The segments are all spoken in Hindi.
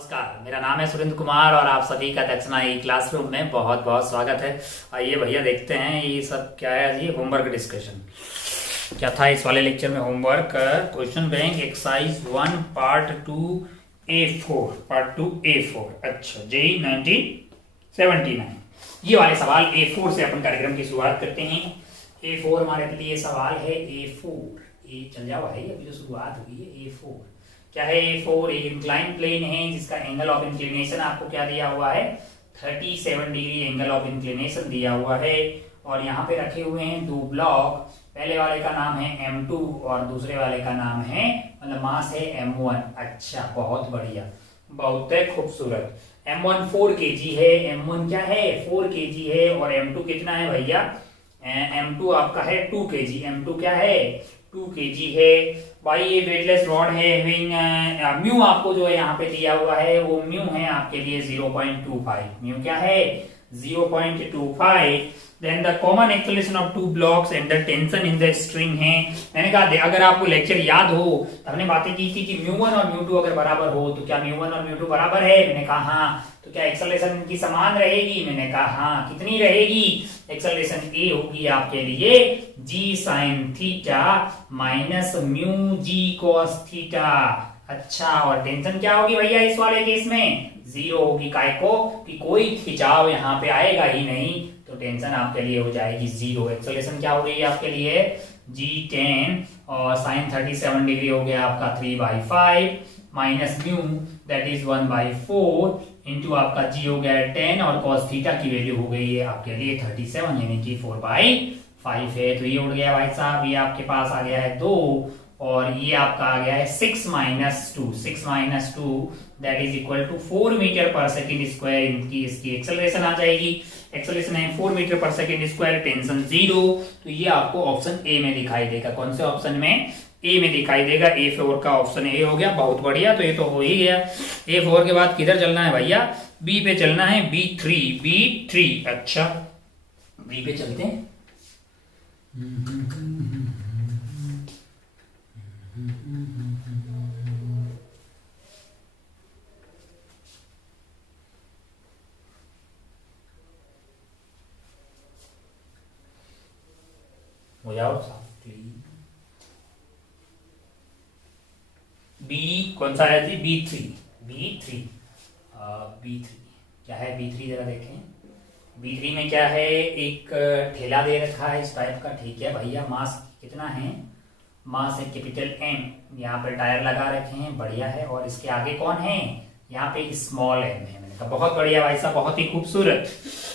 नमस्कार, मेरा नाम है सुरेंद्र कुमार और आप सभी का दक्षिणा ई क्लासरूम में बहुत बहुत स्वागत है। आइए भैया देखते हैं ये सब क्या है। जी होमवर्क डिस्कशन क्या था इस वाले लेक्चर में। Homework question bank exercise 1 part 2 A4 अच्छा जेई 1979 ये वाले सवाल A4 से अपन कार्यक्रम की शुरुआत करते हैं। A4 हमारे लिए सवाल है A4 चल जाओ भाई, अभी जो शुरुआत हुई है A4 क्या है। A4 एक इंक्लाइन प्लेन है जिसका एंगल ऑफ इंक्लिनेशन आपको क्या दिया हुआ है 37 डिग्री एंगल ऑफ इंक्लिनेशन दिया हुआ है। और यहाँ पे रखे हुए हैं दो ब्लॉक, पहले वाले का नाम है M2 और दूसरे वाले का नाम है मतलब मास है M1। अच्छा बहुत बढ़िया, बहुत खूबसूरत। M1 4 kg है, M1 क्या है 4 kg है और M2 कितना है भैया, M2 आपका है 2 kg। M2 क्या है 2 kg है भाई। ये वेटलेस रॉड है हैविंग म्यू आपको जो है यहाँ पे दिया हुआ है वो म्यू है आपके लिए 0.25। म्यू क्या है 0.25। Then the common acceleration of two blocks and the tension in the string है। मैंने कहा अगर आपको लेक्चर याद हो तो हमने बातें की थी कि म्यू1 और म्यू2 अगर बराबर हो तो क्या म्यू1 और म्यू2 बराबर है। मैंने कहा हाँ। तो क्या एक्सेलरेशन इनकी समान रहेगी। मैंने कहा हाँ। कितनी रहेगी एक्सेलरेशन ए होगी आपके लिए g sin theta minus mu g cos theta. अच्छा और टेंशन क्या होगी भैया इस वाले केस में 0 होगी। काय को कि कोई खिंचाव यहाँ पे आएगा ही नहीं तो टेंशन आपके लिए हो जाएगी 0। एक्सेलरेशन क्या हो गई आपके लिए g10 और sin 37 डिग्री हो गया आपका 3/5 minus mu that is 1/4 into आपका g हो गया 10 और cos थीटा की वैल्यू हो गई है आपके लिए 37 यानी कि 4/5 है। तो ये उड़ गया भाई साहब, ये आपके पास आ गया है 2 और ये आपका आ गया है 6 minus 2 that is equal to 4 metre per second square. इनकी इसकी एक्सेलरेशन आ जाएगी। एक्सेलरेशन है 4 metre per second square, tension 0। तो ये आपको ऑप्शन ए में दिखाई देगा। कौन से ऑप्शन में ए में दिखाई देगा। A4 का ऑप्शन ए हो गया। बहुत बढ़िया, तो ये तो हो ही गया। A4 के बाद किधर चलना है भैया, बी पे चलना है। B3 अच्छा बी पे चलते हैं। हो जाओ बी कौन सा है जी B3 क्या है B3 जरा देखें। B3 में क्या है, एक ठेला दे रखा है इस टाइप का। ठीक है भैया, मास कितना है, मास है कैपिटल M। यहाँ पर टायर लगा रखे हैं, बढ़िया है। और इसके आगे कौन है, यहाँ पे स्मॉल m है। मैंने कहा बहुत बढ़िया भाई साहब, बहुत ही खूबसूरत।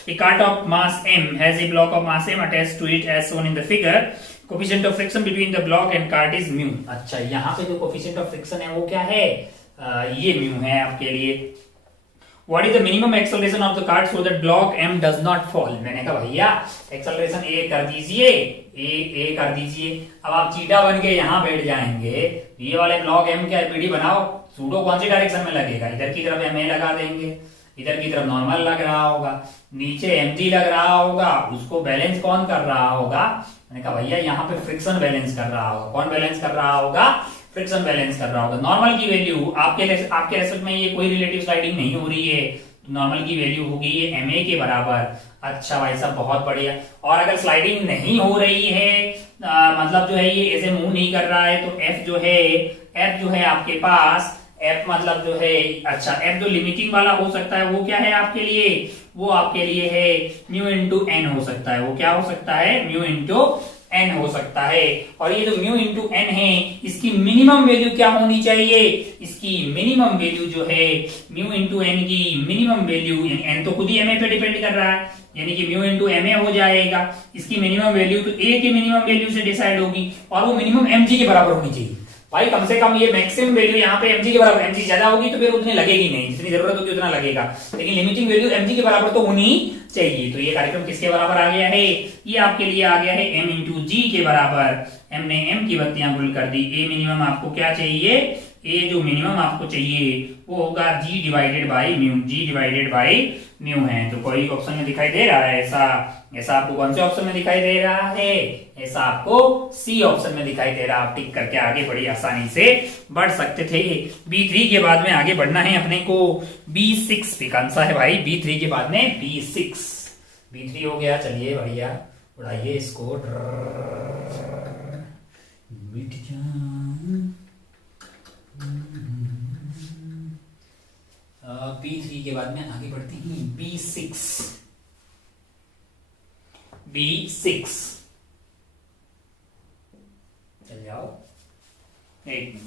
A cart of mass M has a block of mass M attached to it as shown in the figure. Coefficient of friction between the block and cart is mu. अच्छा यहाँ पे जो coefficient of friction है वो क्या है, ये mu है आपके लिए। What is the minimum acceleration of the cart so that block M does not fall? मैंने कहा भैया acceleration A कर दीजिए, A कर दीजिए। अब आप चीटा बन के यहाँ बैठ जाएंगे, ये वाले ब्लॉक M के पीडी बनाओ। सूडो कौन सी डायरेक्शन में लगेगा, इधर की तरफ MA लगा देंगे, इधर की तरफ नॉर्मल लग रहा होगा, नीचे mg लग रहा होगा। उसको बैलेंस कौन कर रहा होगा, मैंने कहा भैया यहाँ पे फ्रिक्शन बैलेंस कर रहा होगा। कौन बैलेंस कर रहा होगा, फ्रिक्शन बैलेंस कर रहा होगा। नॉर्मल की वैल्यू आपके रेस्पेक्ट में ये कोई रिलेटिव स्लाइडिंग नहीं हो रही है, तो नॉर्मल की वैल्यू होगी ये ma के बराबर। अच्छा भाई साहब बहुत बढ़िया। और अगर स्लाइडिंग नहीं हो रही है मतलब जो है ये ऐसे मूव नहीं कर रहा है तो f जो है आपके पास f मतलब जो है, अच्छा f जो लिमिटिंग वाला हो सकता है वो क्या है आपके लिए, वो आपके लिए है म्यू इंटू एन हो सकता है। वो क्या हो सकता है, म्यू इंटू एन हो सकता है। और ये जो म्यू इंटू एन है इसकी मिनिमम वैल्यू क्या होनी चाहिए, इसकी मिनिमम वैल्यू जो है म्यू इंटू एन की मिनिमम वैल्यू, एन तो खुद ही एम ए पे डिपेंड कर रहा है यानी कि म्यू इंटू एम ए हो जाएगा। इसकी मिनिमम वैल्यू तो ए की मिनिमम वैल्यू से डिसाइड होगी और वो मिनिमम एम जी के बराबर होनी चाहिए। भाई कम से कम ये मैक्सिमम वैल्यू यहाँ पे mg के बराबर, mg ज्यादा होगी तो फिर उतनी लगेगी नहीं, जितनी जरूरत होगी उतना लगेगा, लेकिन लिमिटिंग वैल्यू mg के बराबर तो होनी चाहिए। तो ये कार्यक्रम किसके बराबर आ गया है, ये आपके लिए आ गया है m इंटू जी के बराबर। m ने m की बत्तियां गुल कर दी। a मिनिमम आपको क्या चाहिए, ए जो मिनिमम आपको चाहिए वो होगा g divided by mu, g divided by mu है। तो कोई ऑप्शन में दिखाई दे रहा है ऐसा? ऐसा आपको कौन से ऑप्शन में दिखाई दे रहा है? ऐसा आपको सी ऑप्शन में दिखाई दे रहा है। आप टिक करके आगे बड़ी आसानी से बढ़ सकते थे। B3 के बाद में आगे बढ़ना है अपने को। B6 पे कौन सा है भाई? B3 के बाद में B6, B3 हो गया। चलिए बढ़िया, उड़ाइए इसको। B3 के बाद में आगे बढ़ते हैं B6, B6 चल जाओ, एक मिनट।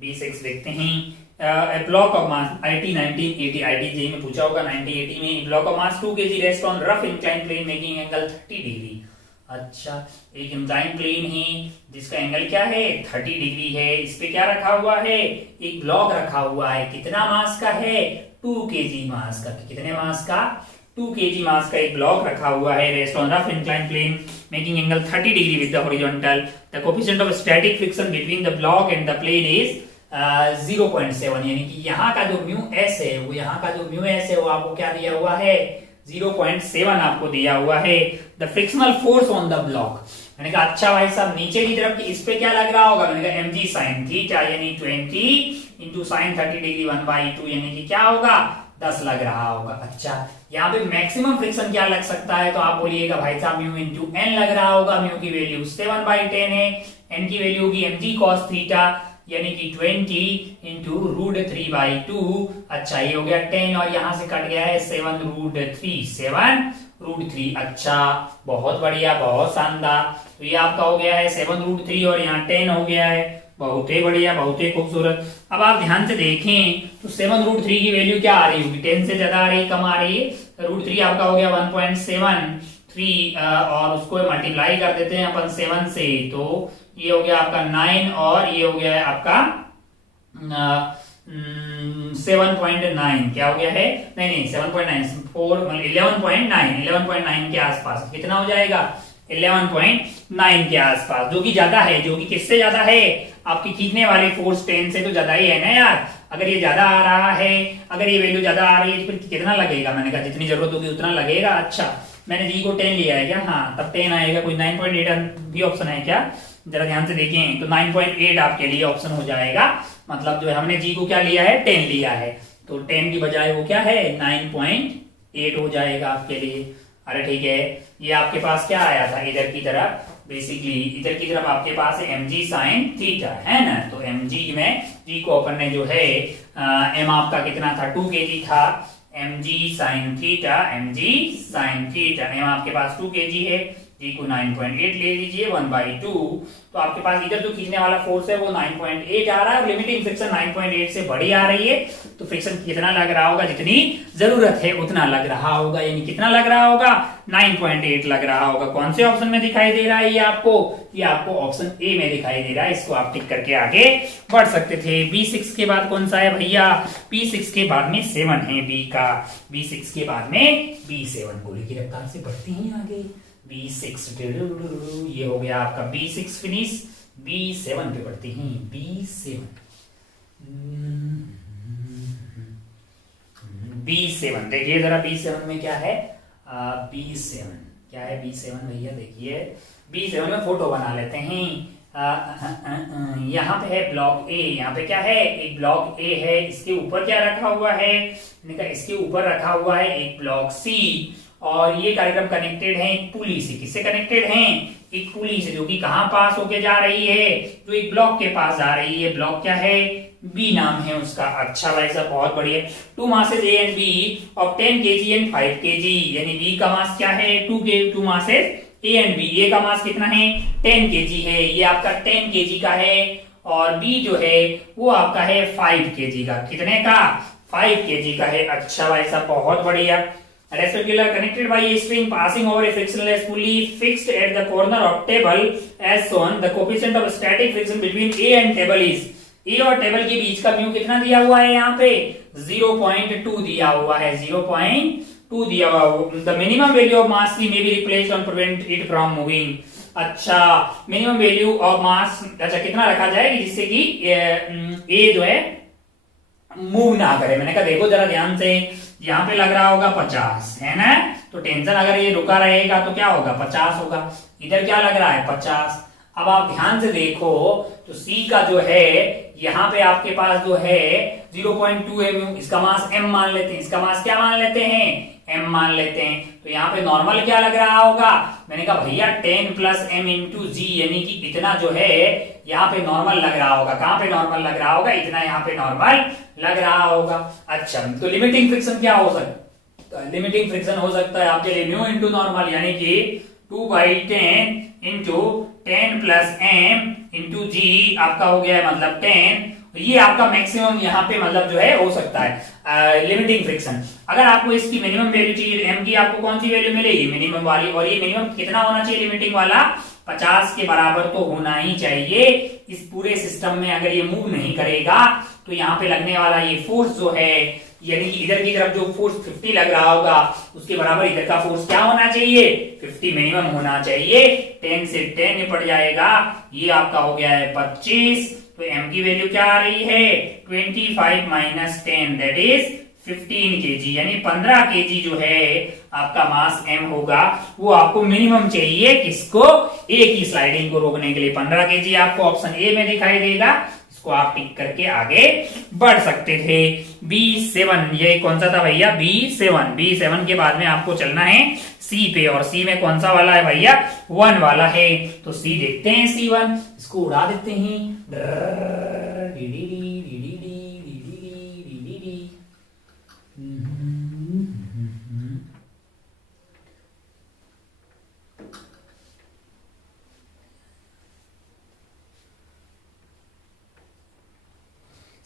B6 देखते हैं। Block of mass IT 1980, IT JEE में पूछा होगा 1980 में। Block of mass 2 kg rest on rough incline plane making angle 30 degree. अच्छा, एक इंक्लाइन प्लेन है जिसका एंगल क्या है? 30 डिग्री है। इस पे क्या रखा हुआ है? एक ब्लॉक रखा हुआ है। कितना मास का है? 2 kg मास का। कितने मास का? 2 kg मास का एक ब्लॉक रखा हुआ है। Rest on rough incline plane making angle 30 degree with the horizontal. The coefficient of static friction between the block and the plane is 0.7, यानी कि यहाँ का जो म्यू एस है वो, यहाँ का जो म्यू एस है वो आपको क्या दिया हुआ है? 0.7 आपको दिया हुआ है। The frictional force on the block, मैंने कहा अच्छा भाई साहब नीचे की तरफ इस पे क्या लग रहा होगा? मैंने कहा mg sin थीटा, यानी 20 इंटू साइन 30 डिग्री 1/2, यानी कि क्या होगा? 10 लग रहा होगा। अच्छा, यहाँ पे मैक्सिमम फ्रिक्शन क्या लग सकता है? तो आप बोलिएगा भाई साहब म्यू इंटू एन लग रहा होगा। म्यू की वैल्यू 7/10 है, एन की वैल्यू होगी mg cos थीटा, यानी कि 20 इंटू √3/2। अच्छा, ये हो गया 10 और यहां से कट गया है 7√3, 7√3। अच्छा, बहुत बढ़िया, बहुत शानदार। तो ये आपका हो गया है 7√3 और यहाँ 10 हो गया है। बहुत ही बढ़िया, बहुत ही खूबसूरत। अब आप ध्यान से देखें तो 7√3 की वैल्यू क्या आ रही होगी? 10 से ज्यादा आ रही है, कम आ रही है? √3 आपका हो गया 1.73 और उसको मल्टीप्लाई कर देते हैं अपन 7 से, तो ये हो गया आपका 9 और ये हो गया है आपका 7.9। क्या हो गया है? नहीं 7.9, 11.9 के आसपास। कितना हो जाएगा? 11.9 के आसपास, जो कि ज्यादा है। जो कि किससे ज्यादा है? आपकी खींचने वाले फोर्स 10 से तो ज्यादा ही है ना यार। अगर ये ज्यादा आ रहा है, अगर ये वैल्यू ज्यादा आ रही है, फिर कितना लगेगा? मैंने कहा जितनी जरूरत होगी उतना लगेगा। अच्छा, मैंने जी को 10 लिया है क्या? हाँ, तब 10 आएगा। कोई 9.8 भी ऑप्शन है क्या? जरा ध्यान से देखें तो 9.8 आपके लिए ऑप्शन हो जाएगा। मतलब जो है हमने जी को क्या लिया है? 10 लिया है, तो 10 की बजाय वो क्या है? 9.8 हो जाएगा आपके लिए। अरे ठीक है, ये आपके पास क्या आया था? इधर की तरफ, बेसिकली इधर की तरफ आपके पास mg sin थीटा है ना। तो mg में जी को अपन ने जो है m आपका कितना था? 2 kg था। mg sin theta, mg sin theta, m आपके पास 2 kg है, जी को 9.8 ले लीजिए 1/2। तो आपके पास इधर जो खींचने वाला फोर्स है वो 9.8 आ रहा है और लिमिटिंग फ्रिक्शन 9.8 से बड़ी आ रही है। तो फ्रिक्शन कितना लग रहा होगा? जितनी जरूरत है उतना लग रहा होगा। यानी कितना लग रहा होगा? 9.8 लग रहा होगा। कौन से ऑप्शन में दिखाई दे रहा है ये आपको? ये आपको ऑप्शन ए में दिखाई दे रहा है। इसको आप टिक करके आगे बढ़ सकते थे। B6 के बाद कौन सा है भैया? B6 के बाद में 7 है बी का। B6 के बाद में B7। गोली की रफ्तार से बढ़ते हैं आगे। B6 ये हो गया आपका B6 फिनिश। B7 पे बढ़ते हैं। B7 देखिए जरा B7 में क्या है? B7 क्या है? B7 भैया देखिए, B7 में फोटो बना लेते हैं। यहाँ पे है ब्लॉक ए। यहाँ पे क्या है? एक ब्लॉक ए है। इसके ऊपर क्या रखा हुआ है? इसके ऊपर रखा हुआ है एक ब्लॉक सी और ये कार्यक्रम कनेक्टेड है एक पुली से। किससे कनेक्टेड हैं? एक पुली से, जो कि कहां पास होके जा रही है? जो एक ब्लॉक के पास जा रही है। ब्लॉक क्या है? बी नाम है उसका। अच्छा भाई साहब, बहुत बढ़िया। 2 masses A and B of 10 kg and 5 kg, यानी बी का मास क्या है? 2 masses A and B. A का मास कितना है? 10 kg है। ये आपका 10 kg का है और बी जो है वो आपका है 5 kg का। कितने का? 5 kg का है। अच्छा भाई साहब, बहुत बढ़िया। Respectively connected by a string passing over a frictionless pulley fixed at the corner of table as shown. The coefficient of static friction between A and table is ए और टेबल के बीच का म्यू कितना दिया हुआ है यहाँ पे 0.2 दिया हुआ है, 0.2 दिया हुआ है। The minimum value of mass C may be replaced on prevent it from moving. अच्छा, मिनिमम वैल्यू ऑफ मास अच्छा कितना रखा जाए जिससे कि ए जो है मूव ना करे। मैंने कहा देखो जरा ध्यान से, यहाँ पे लग रहा होगा 50 है ना, तो टेंशन अगर ये रुका रहेगा तो क्या होगा 50 होगा। इधर क्या लग रहा है 50। अब आप ध्यान से देखो तो सी का जो है यहाँ पे आपके पास जो है 0.2 एम, इसका मास m मान लेते हैं, इसका मास क्या मान लेते हैं m मान लेते हैं। तो यहाँ पे नॉर्मल क्या लग रहा होगा, मैंने कहा भैया 10 प्लस m इंटू जी, यानी कि इतना जो है यहाँ पे नॉर्मल लग रहा होगा। कहाँ पे नॉर्मल लग रहा होगा, इतना यहाँ पे नॉर्मल लग रहा होगा। अच्छा, तो लिमिटिंग फ्रिक्शन क्या हो सकता है, लिमिटिंग फ्रिक्शन हो सकता है आपके लिए म्यू इंटू नॉर्मल, यानी कि 2/10 इंटू 10 प्लस m इंटू जी आपका हो गया है मतलब 10। ये आपका मैक्सिमम यहाँ पे मतलब जो है हो सकता है लिमिटिंग फ्रिक्शन। अगर आपको इसकी मिनिमम वैल्यू चाहिए m की, आपको कौन सी वैल्यू मिलेगी मिनिमम वाली, और ये मिनिमम कितना होना चाहिए लिमिटिंग वाला 50 के बराबर तो होना ही चाहिए। इस पूरे सिस्टम में अगर ये मूव नहीं करेगा तो यहाँ पे लगने वाला ये फोर्स जो है, यानी कि इधर की तरफ जो फोर्स 50 लग रहा होगा उसके बराबर इधर का फोर्स क्या होना चाहिए 50 मिनिमम होना चाहिए। 10 से 10 निपट जाएगा, ये आपका हो गया है 25। तो m की वैल्यू क्या आ रही है 25 माइनस 10 दैट इज 15 kg, यानी 15 kg जो है आपका मास m होगा। वो आपको मिनिमम चाहिए किसको, a की स्लाइडिंग को रोकने के लिए 15 kg आपको ऑप्शन ए में दिखाई देगा। इसको आप टिक करके आगे बढ़ सकते थे। B7 ये कौन सा था भैया B7। B7 के बाद में आपको चलना है C पे, और C में कौन सा वाला है भैया 1 वाला है। तो C देखते हैं C1, इसको उड़ा देते हैं।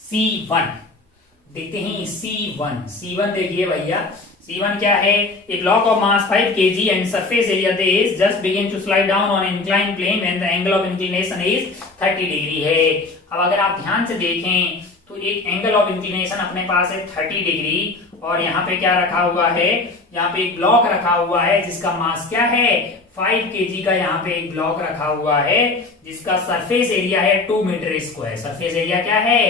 C1 देखते हैं C1 देखिए भैया C1 क्या है, a block of mass 5 kg and surface area this just begin to slide down on an inclined plane when the angle of inclination is 30 degree है। अब अगर आप ध्यान से देखें तो एक एंगल ऑफ इंक्लिनेशन अपने पास है 30 डिग्री, और यहाँ पे क्या रखा हुआ है, यहाँ पे एक ब्लॉक रखा हुआ है जिसका मास क्या है 5 kg का। यहाँ पे एक ब्लॉक रखा हुआ है जिसका सरफेस एरिया है 2 मीटर स्क्वायर। सरफेस एरिया क्या है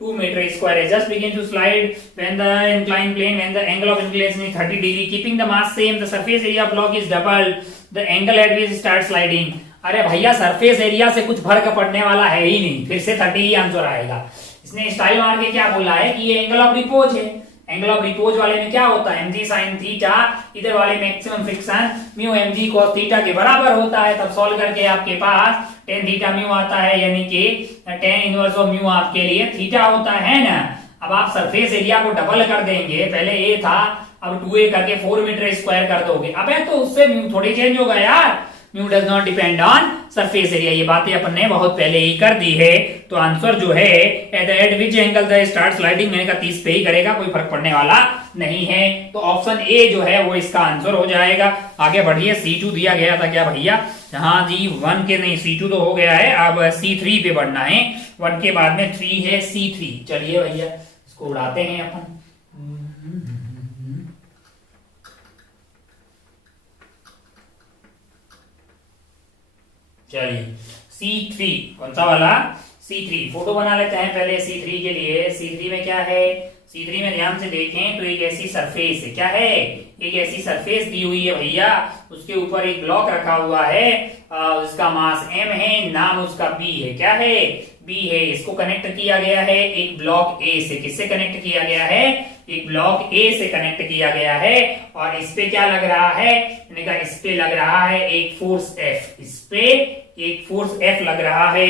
2 मीटर स्क्वायर है। Just begin to slide when the inclined plane when the angle of inclination is 30 degree keeping the mass same the surface area block is double the angle at which start sliding. अरे भैया सरफेस एरिया से कुछ फर्क पड़ने वाला है ही नहीं, फिर से 30 ही आंसर आएगा। इसने स्टाइल मार के क्या बोला है कि ये एंगल ऑफ रिपोज है। एंगल ऑफ रिपोज वाले में क्या होता है mg sin थीटा, इधर वाले maximum friction mu mg cos theta के बराबर होता है। तब सॉल्व करके आपके पास tan थीटा म्यू आता है, यानी कि tan इनवर्स ऑफ म्यू आपके लिए थीटा होता है ना। अब आप सरफेस एरिया को डबल कर देंगे, पहले a था अब 2a करके 4 मीटर स्क्वायर कर दोगे। अबे तो उससे म्यू थोड़ी चेंज होगा यार, mu does not depend on surface area. ये बातें अपन ने बहुत पहले ही कर दी है। तो आंसर जो है eight which angle the start sliding, मैंने कहा 30 पे ही करेगा, कोई फर्क पड़ने वाला नहीं है। तो ऑप्शन ए जो है वो इसका आंसर हो जाएगा। आगे बढ़िए, C2 दिया गया था क्या भैया, हाँ जी 1 के नहीं C2 तो हो गया है, अब C3 पे बढ़ना है। 1 के बाद में 3 है C3। चलिए भैया इसको उड़ाते हैं अपन। चलिए C3 कौन सा वाला C3 फोटो बना लेते हैं पहले C3 के लिए। C3 में क्या है, C3 में ध्यान से देखें तो एक ऐसी सरफेस है, क्या है एक ऐसी सरफेस दी हुई है भैया, उसके ऊपर एक ब्लॉक रखा हुआ है, उसका मास m है, नाम उसका B है, क्या है B है। इसको कनेक्ट किया गया है एक ब्लॉक A से। किससे कनेक्ट किया गया है, एक ब्लॉक A से कनेक्ट किया गया है। और इस पे क्या लग रहा है, मैंने कहा इस पे लग रहा है एक फोर्स F, इस पे एक फोर्स F लग रहा है।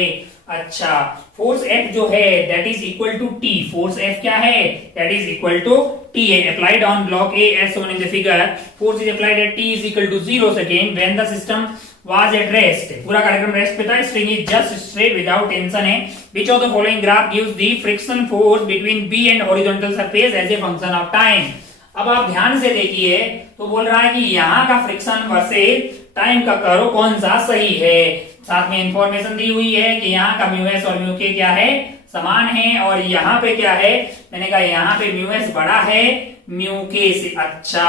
अच्छा, फोर्स F जो है that is equal to T। Force F क्या है, that is equal to T है। Applied on block A as shown in the figure, force is applied at T is equal to 0 second when the system was at rest। पूरा कार्यक्रम रेस्ट पे था, string is just straight without tension है। Which of the following graph gives the friction force between B and horizontal surface as a function of time। अब आप ध्यान से देखिए तो बोल रहा है कि यहाँ का फ्रिक्शन वर्सेस टाइम का करो कौन सा सही है। साथ में इंफॉर्मेशन दी हुई है कि यहाँ का म्यू एस और म्यू के क्या है समान है। और यहाँ पे क्या है, मैंने कहा यहाँ पे म्यू एस बड़ा है म्यू के से। अच्छा,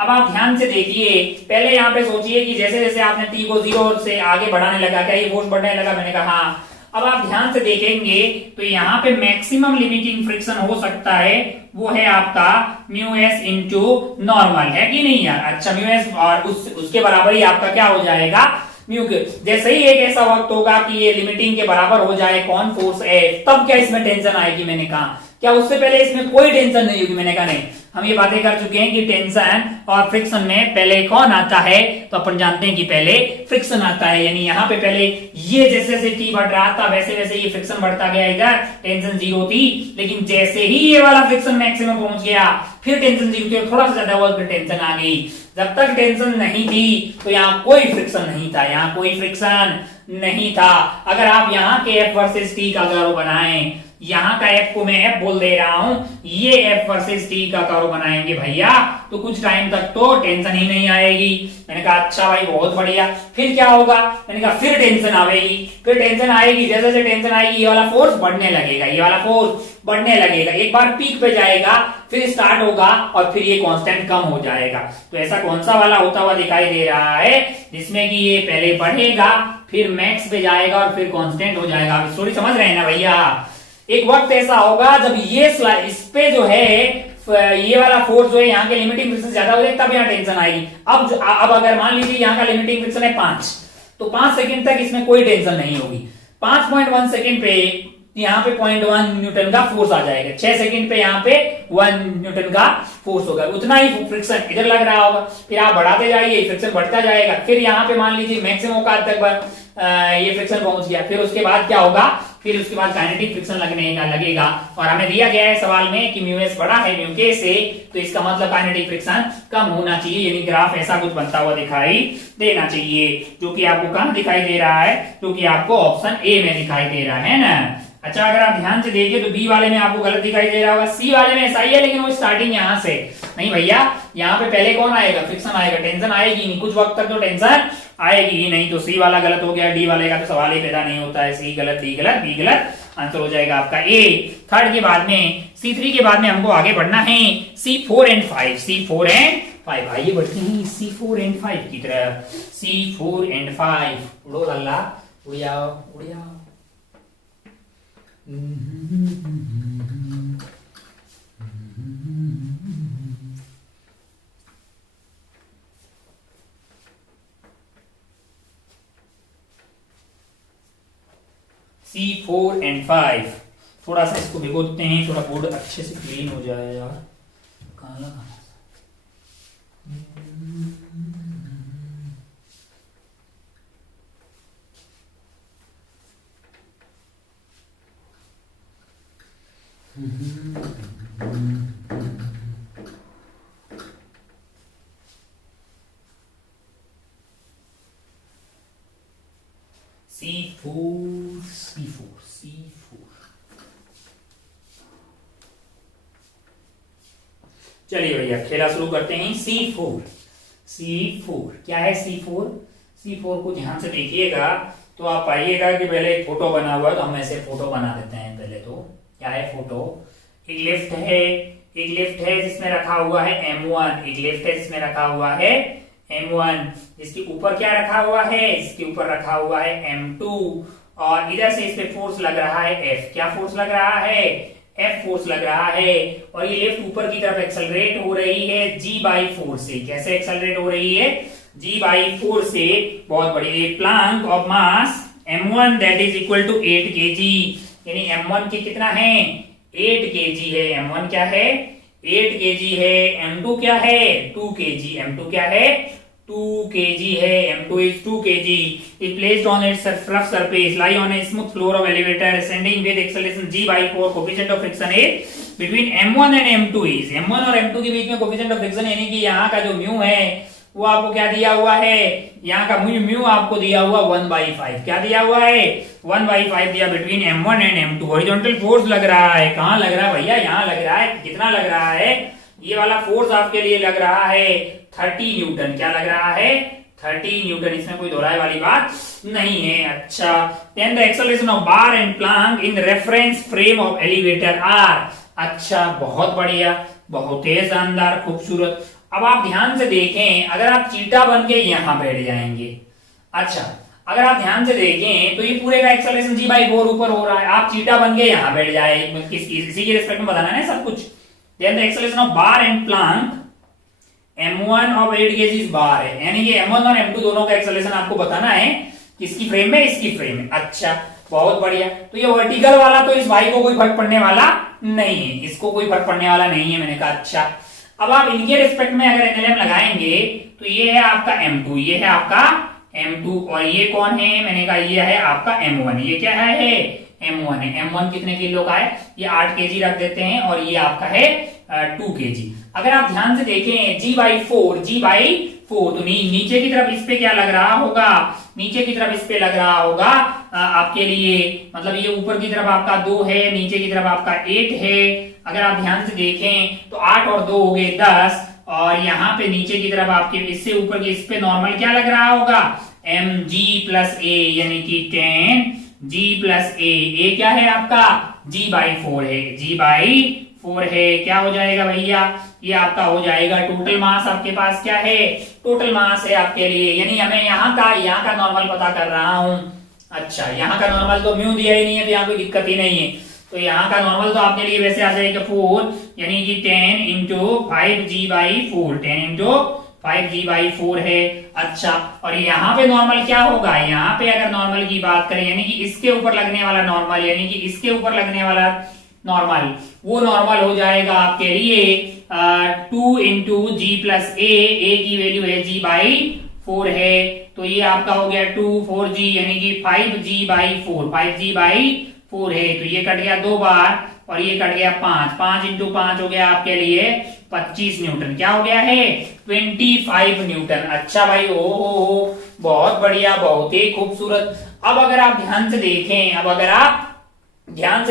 अब आप ध्यान से देखिए, पहले यहाँ पे सोचिए कि जैसे जैसे आपने टी को 0 से आगे बढ़ाने लगा, क्या ये फोर्स बढ़ने लगा? मैंने कहा हाँ। अब आप ध्यान से देखेंगे तो यहाँ पे मैक्सिमम लिमिटिंग फ्रिक्शन हो सकता है, वो है आपका म्यू एस इंटू नॉर्मल, है कि नहीं यार? अच्छा, म्यू एस और उसके बराबर ही आपका क्या हो जाएगा, म्यू के। जैसे ही एक ऐसा वक्त होगा कि ये लिमिटिंग के बराबर हो जाए कौन, फोर्स एफ, तब क्या इसमें टेंशन आएगी? मैंने कहा क्या उससे पहले इसमें कोई टेंशन नहीं होगी? मैंने कहा नहीं। हम ये बातें कर चुके हैं कि टेंशन और फ्रिक्शन में पहले कौन आता है, तो अपन जानते हैं कि पहले फ्रिक्शन आता है। यानी यहाँ पे पहले ये जैसे जैसे टी बढ़ रहा था वैसे वैसे ये फ्रिक्शन बढ़ता गया, इधर टेंशन 0 थी, लेकिन जैसे ही ये वाला फ्रिक्शन मैक्सिमम पहुंच गया फिर टेंशन 0 थी और थोड़ा सा ज्यादा हुआ फिर टेंशन आ गई। जब तक टेंशन नहीं थी तो यहाँ कोई फ्रिक्शन नहीं था, यहाँ कोई फ्रिक्शन नहीं था। अगर आप यहाँ के एफ वर्सेस टी का कर्व बनाएं, यहाँ का एफ को मैं एफ बोल दे रहा हूं, ये एफ वर्सेस टी का कर्व बनाएंगे भैया, तो कुछ टाइम तक तो टेंशन ही नहीं आएगी। मैंने कहा अच्छा भाई बहुत बढ़िया। फिर क्या होगा? मैंने कहा फिर टेंशन आएगी, फिर टेंशन आएगी, जैसे जैसे टेंशन आएगी ये वाला फोर्स बढ़ने लगेगा, ये वाला फोर्स बढ़ने लगेगा, एक बार पीक पे जाएगा, फिर स्टार्ट होगा और फिर ये कांस्टेंट कम हो जाएगा। तो ऐसा कौन सा वाला होता हुआ दिखाई दे रहा है जिसमें कि ये पहले बढ़ेगा फिर मैक्स पे जाएगा और फिर कांस्टेंट हो जाएगा? स्टोरी समझ रहे हैं ना भैया? एक वक्त ऐसा होगा जब ये इस पे जो है ये वाला फोर्स जो है यहाँ के लिमिटिंग फ्रिक्शन ज्यादा हो जाएगा, तब यहाँ टेंशन आएगी। अब अगर मान लीजिए यहाँ का लिमिटिंग फ्रिक्शन है 5, तो 5 सेकंड तक इसमें कोई टेंशन नहीं होगी। 5.1 सेकंड पे यहाँ पे 0.1 न्यूटन का फोर्स आ जाएगा, 6 सेकंड पे यहाँ पे 1 न्यूटन का फोर्स होगा, उतना ही फ्रिक्शन इधर लग रहा होगा। फिर आप बढ़ाते जाइए, फ्रिक्शन बढ़ता जाएगा, फिर यहाँ पे मान लीजिए मैक्सिमम औकात तक ये फ्रिक्शन पहुंच गया, फिर उसके बाद क्या होगा, फिर उसके बाद काइनेटिक फ्रिक्शन लगेगा। और हमें दिया गया है सवाल में कि म्यू एस बड़ा है म्यू के से, तो इसका मतलब काइनेटिक फ्रिक्शन कम होना चाहिए, यानी ग्राफ ऐसा कुछ बनता हुआ दिखाई देना चाहिए, जो कि आपको कहां दिखाई दे रहा है, जो कि आपको ऑप्शन ए में दिखाई दे रहा है ना। अच्छा, अगर आप ध्यान से देखिए तो बी वाले में आपको गलत दिखाई दे रहा होगा, सी वाले में ऐसा ही है, लेकिन वो स्टार्टिंग यहाँ से नहीं भैया, यहाँ पे पहले कौन आएगा, फ्रिक्शन आएगा, टेंशन आएगी नहीं, कुछ वक्त तक तो टेंशन आएगी ही नहीं। तो सी वाला गलत हो गया, डी वाले का तो सवाल ही पैदा नहीं होता है, सी गलत, डी गलत, बी गलत, आंसर हो जाएगा आपका ए। थर्ड के बाद में C3 के बाद में हमको आगे बढ़ना है C4 एंड 5, C4 एंड 5। आइए बढ़ते हैं C4 एंड 5 की तरफ, C4 एंड 5, उड़ो लल्ला, उड़िया उड़िया। C4 एंड 5, थोड़ा सा इसको भिगो देते हैं, थोड़ा बोर्ड अच्छे से क्लीन हो जाए यार, काला काला। C4। चलिए भैया खेला शुरू करते हैं। C4 क्या है? C4 को ध्यान से देखिएगा तो आप पाइएगा कि पहले एक फोटो बना हुआ है, तो हम ऐसे फोटो बना देते हैं। पहले तो क्या है फोटो, एक लिफ्ट है जिसमें रखा हुआ है M1, एक लिफ्ट है जिसमें रखा हुआ है M1, जिसके ऊपर क्या रखा हुआ है, इसके ऊपर रखा हुआ है M2, और इधर से इस पे फोर्स लग रहा है F। क्या फोर्स लग रहा है? F फोर्स लग रहा है। और ये लिफ्ट ऊपर की तरफ एक्सेलरेट हो रही है G/4 से। कैसे एक्सेलरेट हो रही है? G/4 से। बहुत बड़ी। Plank of mass M1 that is equal to 8 kg, यानी M1 की कितना है? 8 kg है। M1 क्या है? 8 kg है। M2 क्या है? 2 kg। M2 क्या है? 2 kg है। M2 is 2 kg. If placed on its rough surface, lie on a smooth floor of elevator, ascending with acceleration G/4, coefficient of friction is between M1 and M2 is। M1 और M2 के बीच में coefficient of friction यानी कि यहाँ का जो म्यू है वो आपको क्या दिया हुआ है? यहाँ का म्यू आपको दिया हुआ 1/5। क्या दिया हुआ है? 1/5 दिया between M1 and M2। Horizontal force लग रहा है। कहाँ लग रहा है भैया? यहाँ लग रहा है। कितना लग रहा है? ये वाला फोर्स आपके लिए लग रहा है 30 न्यूटन। क्या लग रहा है? 30 न्यूटन, इसमें कोई दोहराए वाली बात नहीं है। अच्छा, then the acceleration of bar and plank in reference frame of elevator are. अच्छा, बहुत बढ़िया, बहुत ही शानदार, खूबसूरत। अब आप ध्यान से देखें, अगर आप चीटा बन के यहां बैठ जाएंगे, अच्छा अगर आप ध्यान से देखें तो ये पूरे का एक्सेलरेशन g/4 ऊपर हो रहा है, आप चीटा बन के यहां बैठ जाए, इसी के रिस्पेक्ट में बताना है सब कुछ। Then the acceleration of bar and plank m1 of 8 kg bar है, यानी कि m1 और m2 दोनों का एक्सेलरेशन आपको बताना है, किसकी फ्रेम में, इसकी फ्रेम में। अच्छा, बहुत बढ़िया। तो ये वर्टिकल वाला तो इस भाई को कोई फर्क पड़ने वाला नहीं है, इसको कोई फर्क पड़ने वाला नहीं है, मैंने कहा। अच्छा, अब आप इनके रिस्पेक्ट में अगर एनएलएम लगाएंगे तो ये है आपका m2, ये है आपका m2, और ये कौन है, मैंने कहा ये है आपका m1। ये क्या है, m1 है। m1 कितने किलो का है, ये 8 kg रख देते हैं, और ये आपका है 2 kg। अगर आप ध्यान से देखें g/4, तो नीचे की तरफ इस पे क्या लग रहा होगा, नीचे की तरफ इस पे लग रहा होगा आपके लिए, मतलब ये ऊपर की तरफ आपका 2 है, नीचे की तरफ आपका 8 है। अगर आप ध्यान से देखें तो 8 और 2 हो गए 10, और यहाँ पे नीचे की तरफ आपके इससे ऊपर के इस पे नॉर्मल क्या लग रहा होगा, mg+a, यानी कि 10g+a। a क्या है आपका, g/4 है, g/4 है। क्या हो जाएगा भैया, ये आपका हो जाएगा टोटल मास, आपके पास क्या है, टोटल मास है आपके लिए, यानी हमें यहाँ का नॉर्मल पता कर रहा हूं। अच्छा, यहाँ का नॉर्मल तो म्यू दिया ही नहीं है, तो यहाँ कोई दिक्कत ही नहीं है, तो यहाँ का नॉर्मल तो आपके लिए वैसे आ जाएगा 4, यानी कि 10 × 5g/4, 10 × 5g/4 है। अच्छा, और यहाँ पे नॉर्मल क्या होगा, यहाँ पे अगर नॉर्मल की बात करें, यानी कि इसके ऊपर लगने वाला नॉर्मल, यानी कि इसके ऊपर लगने वाला नॉर्मल, वो नॉर्मल हो जाएगा आपके लिए 2 × g+a, a की वैल्यू है g/4 है, तो ये आपका हो गया 2 4g, यानी कि 5g/4, 5g/4 है। तो ये कट गया 2 बार, और ये कट गया 5, 5 × 5 हो गया आपके लिए 25 न्यूटन। क्या हो गया है, 25 न्यूटन। अच्छा भाई, ओ बहुत बढ़िया, बहुत ही खूबसूरत। अब अगर आप ध्यान से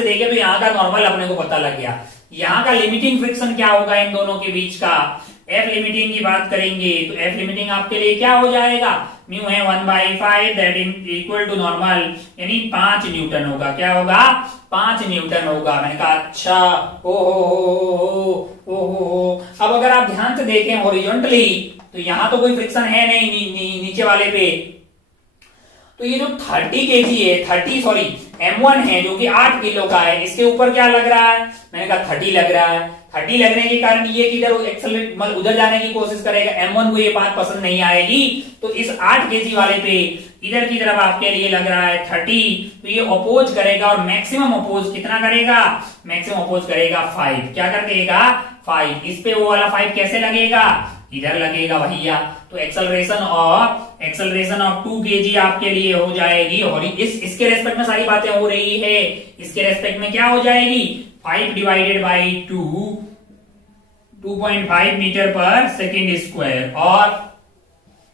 देखें तो यहाँ का नॉर्मल अपने को पता लग गया। यहाँ का लिमिटिंग फ्रिक्शन क्या होगा इन दोनों के बीच का, एफ लिमिटिंग की बात करेंगे तो एफ लिमिटिंग आपके लिए क्या हो जाएगा, म्यू है 1/5 दैट इक्वल टू नॉर्मल, यानी 5 न्यूटन होगा। क्या होगा, 5 न्यूटन होगा। मैंने कहा अच्छा, ओ। अब अगर आप ध्यान से देखें हॉरिजॉन्टली तो यहाँ तो कोई फ्रिक्शन है नहीं नीचे वाले पे, तो ये जो 30 kg है, m1 है जो कि 8 किलो का है, इसके ऊपर क्या लग रहा है, मैंने कहा 30 लग रहा है। 30 लगने के कारण ये किधर एक्सेलरेट मतलब उधर जाने की कोशिश करेगा, m1 को ये बात पसंद नहीं आएगी, तो इस 8 kg वाले पे इधर की तरफ आपके लिए लग रहा है 30, तो ये अपोज करेगा, और मैक्सिमम अपोज कितना करेगा, मैक्सिमम अपोज करेगा 5। क्या कर देगा, 5। इस पे वो वाला 5 कैसे लगेगा, इधर लगेगा भैया। तो एक्सेलरेशन ऑफ 2 kg आपके लिए हो जाएगी, और इसके रेस्पेक्ट में सारी बातें हो रही है, इसके रेस्पेक्ट में क्या हो जाएगी, 5 divided by 2.5 metre per second square, और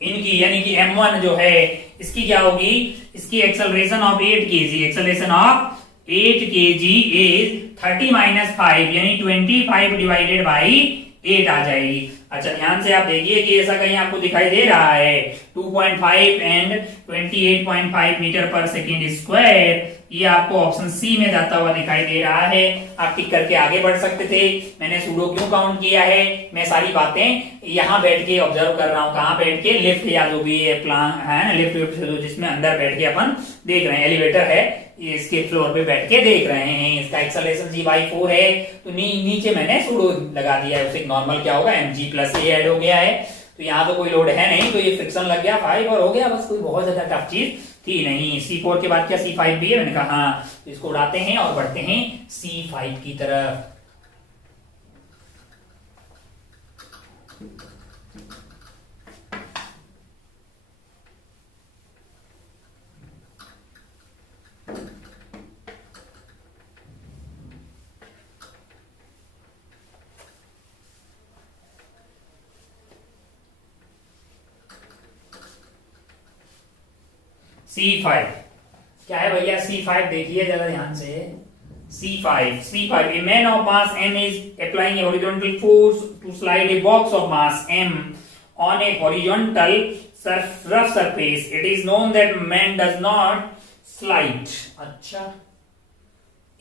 इनकी यानी कि m1 जो है इसकी क्या होगी, इसकी acceleration of 8 kg, acceleration of 8 kg is 30 - 5 यानी 25 डिवाइडेड बाई 8 आ जाएगी। अच्छा, ध्यान से आप देखिए कि ऐसा कहीं आपको दिखाई दे रहा है 2.5 and 28.5 metre per second square, ये आपको ऑप्शन सी में जाता हुआ दिखाई दे रहा है। आप टिक करके आगे बढ़ सकते थे। मैंने सूडो क्यों काउंट किया है, मैं सारी बातें यहाँ बैठ के ऑब्जर्व कर रहा हूँ, कहाँ बैठ के, लिफ्ट या जो भी प्लान है ना, लिफ्ट जिसमें अंदर बैठ के अपन देख रहे हैं, एलिवेटर है इसके फ्लोर पे बैठ के देख रहे हैं। इसका एक्सेलरेशन g/4 है, तो नीचे मैंने सूडो लगा दिया है, उसे नॉर्मल क्या होगा mg+a ऐड हो गया है, तो यहाँ तो कोई लोड है नहीं, तो ये फ्रिक्शन लग गया 5 और हो गया, बस कोई बहुत ज्यादा टफ चीज थी नहीं। C4 के बाद क्या C5 भी है, मैंने कहा हाँ, तो इसको उड़ाते हैं और बढ़ते हैं C5 की तरफ। C5 क्या है भैया, C5 देखिए जरा ध्यान से। C5 a man of mass m is applying a horizontal force to slide a box of mass m on a horizontal rough surface, it is known that man does not slide. अच्छा,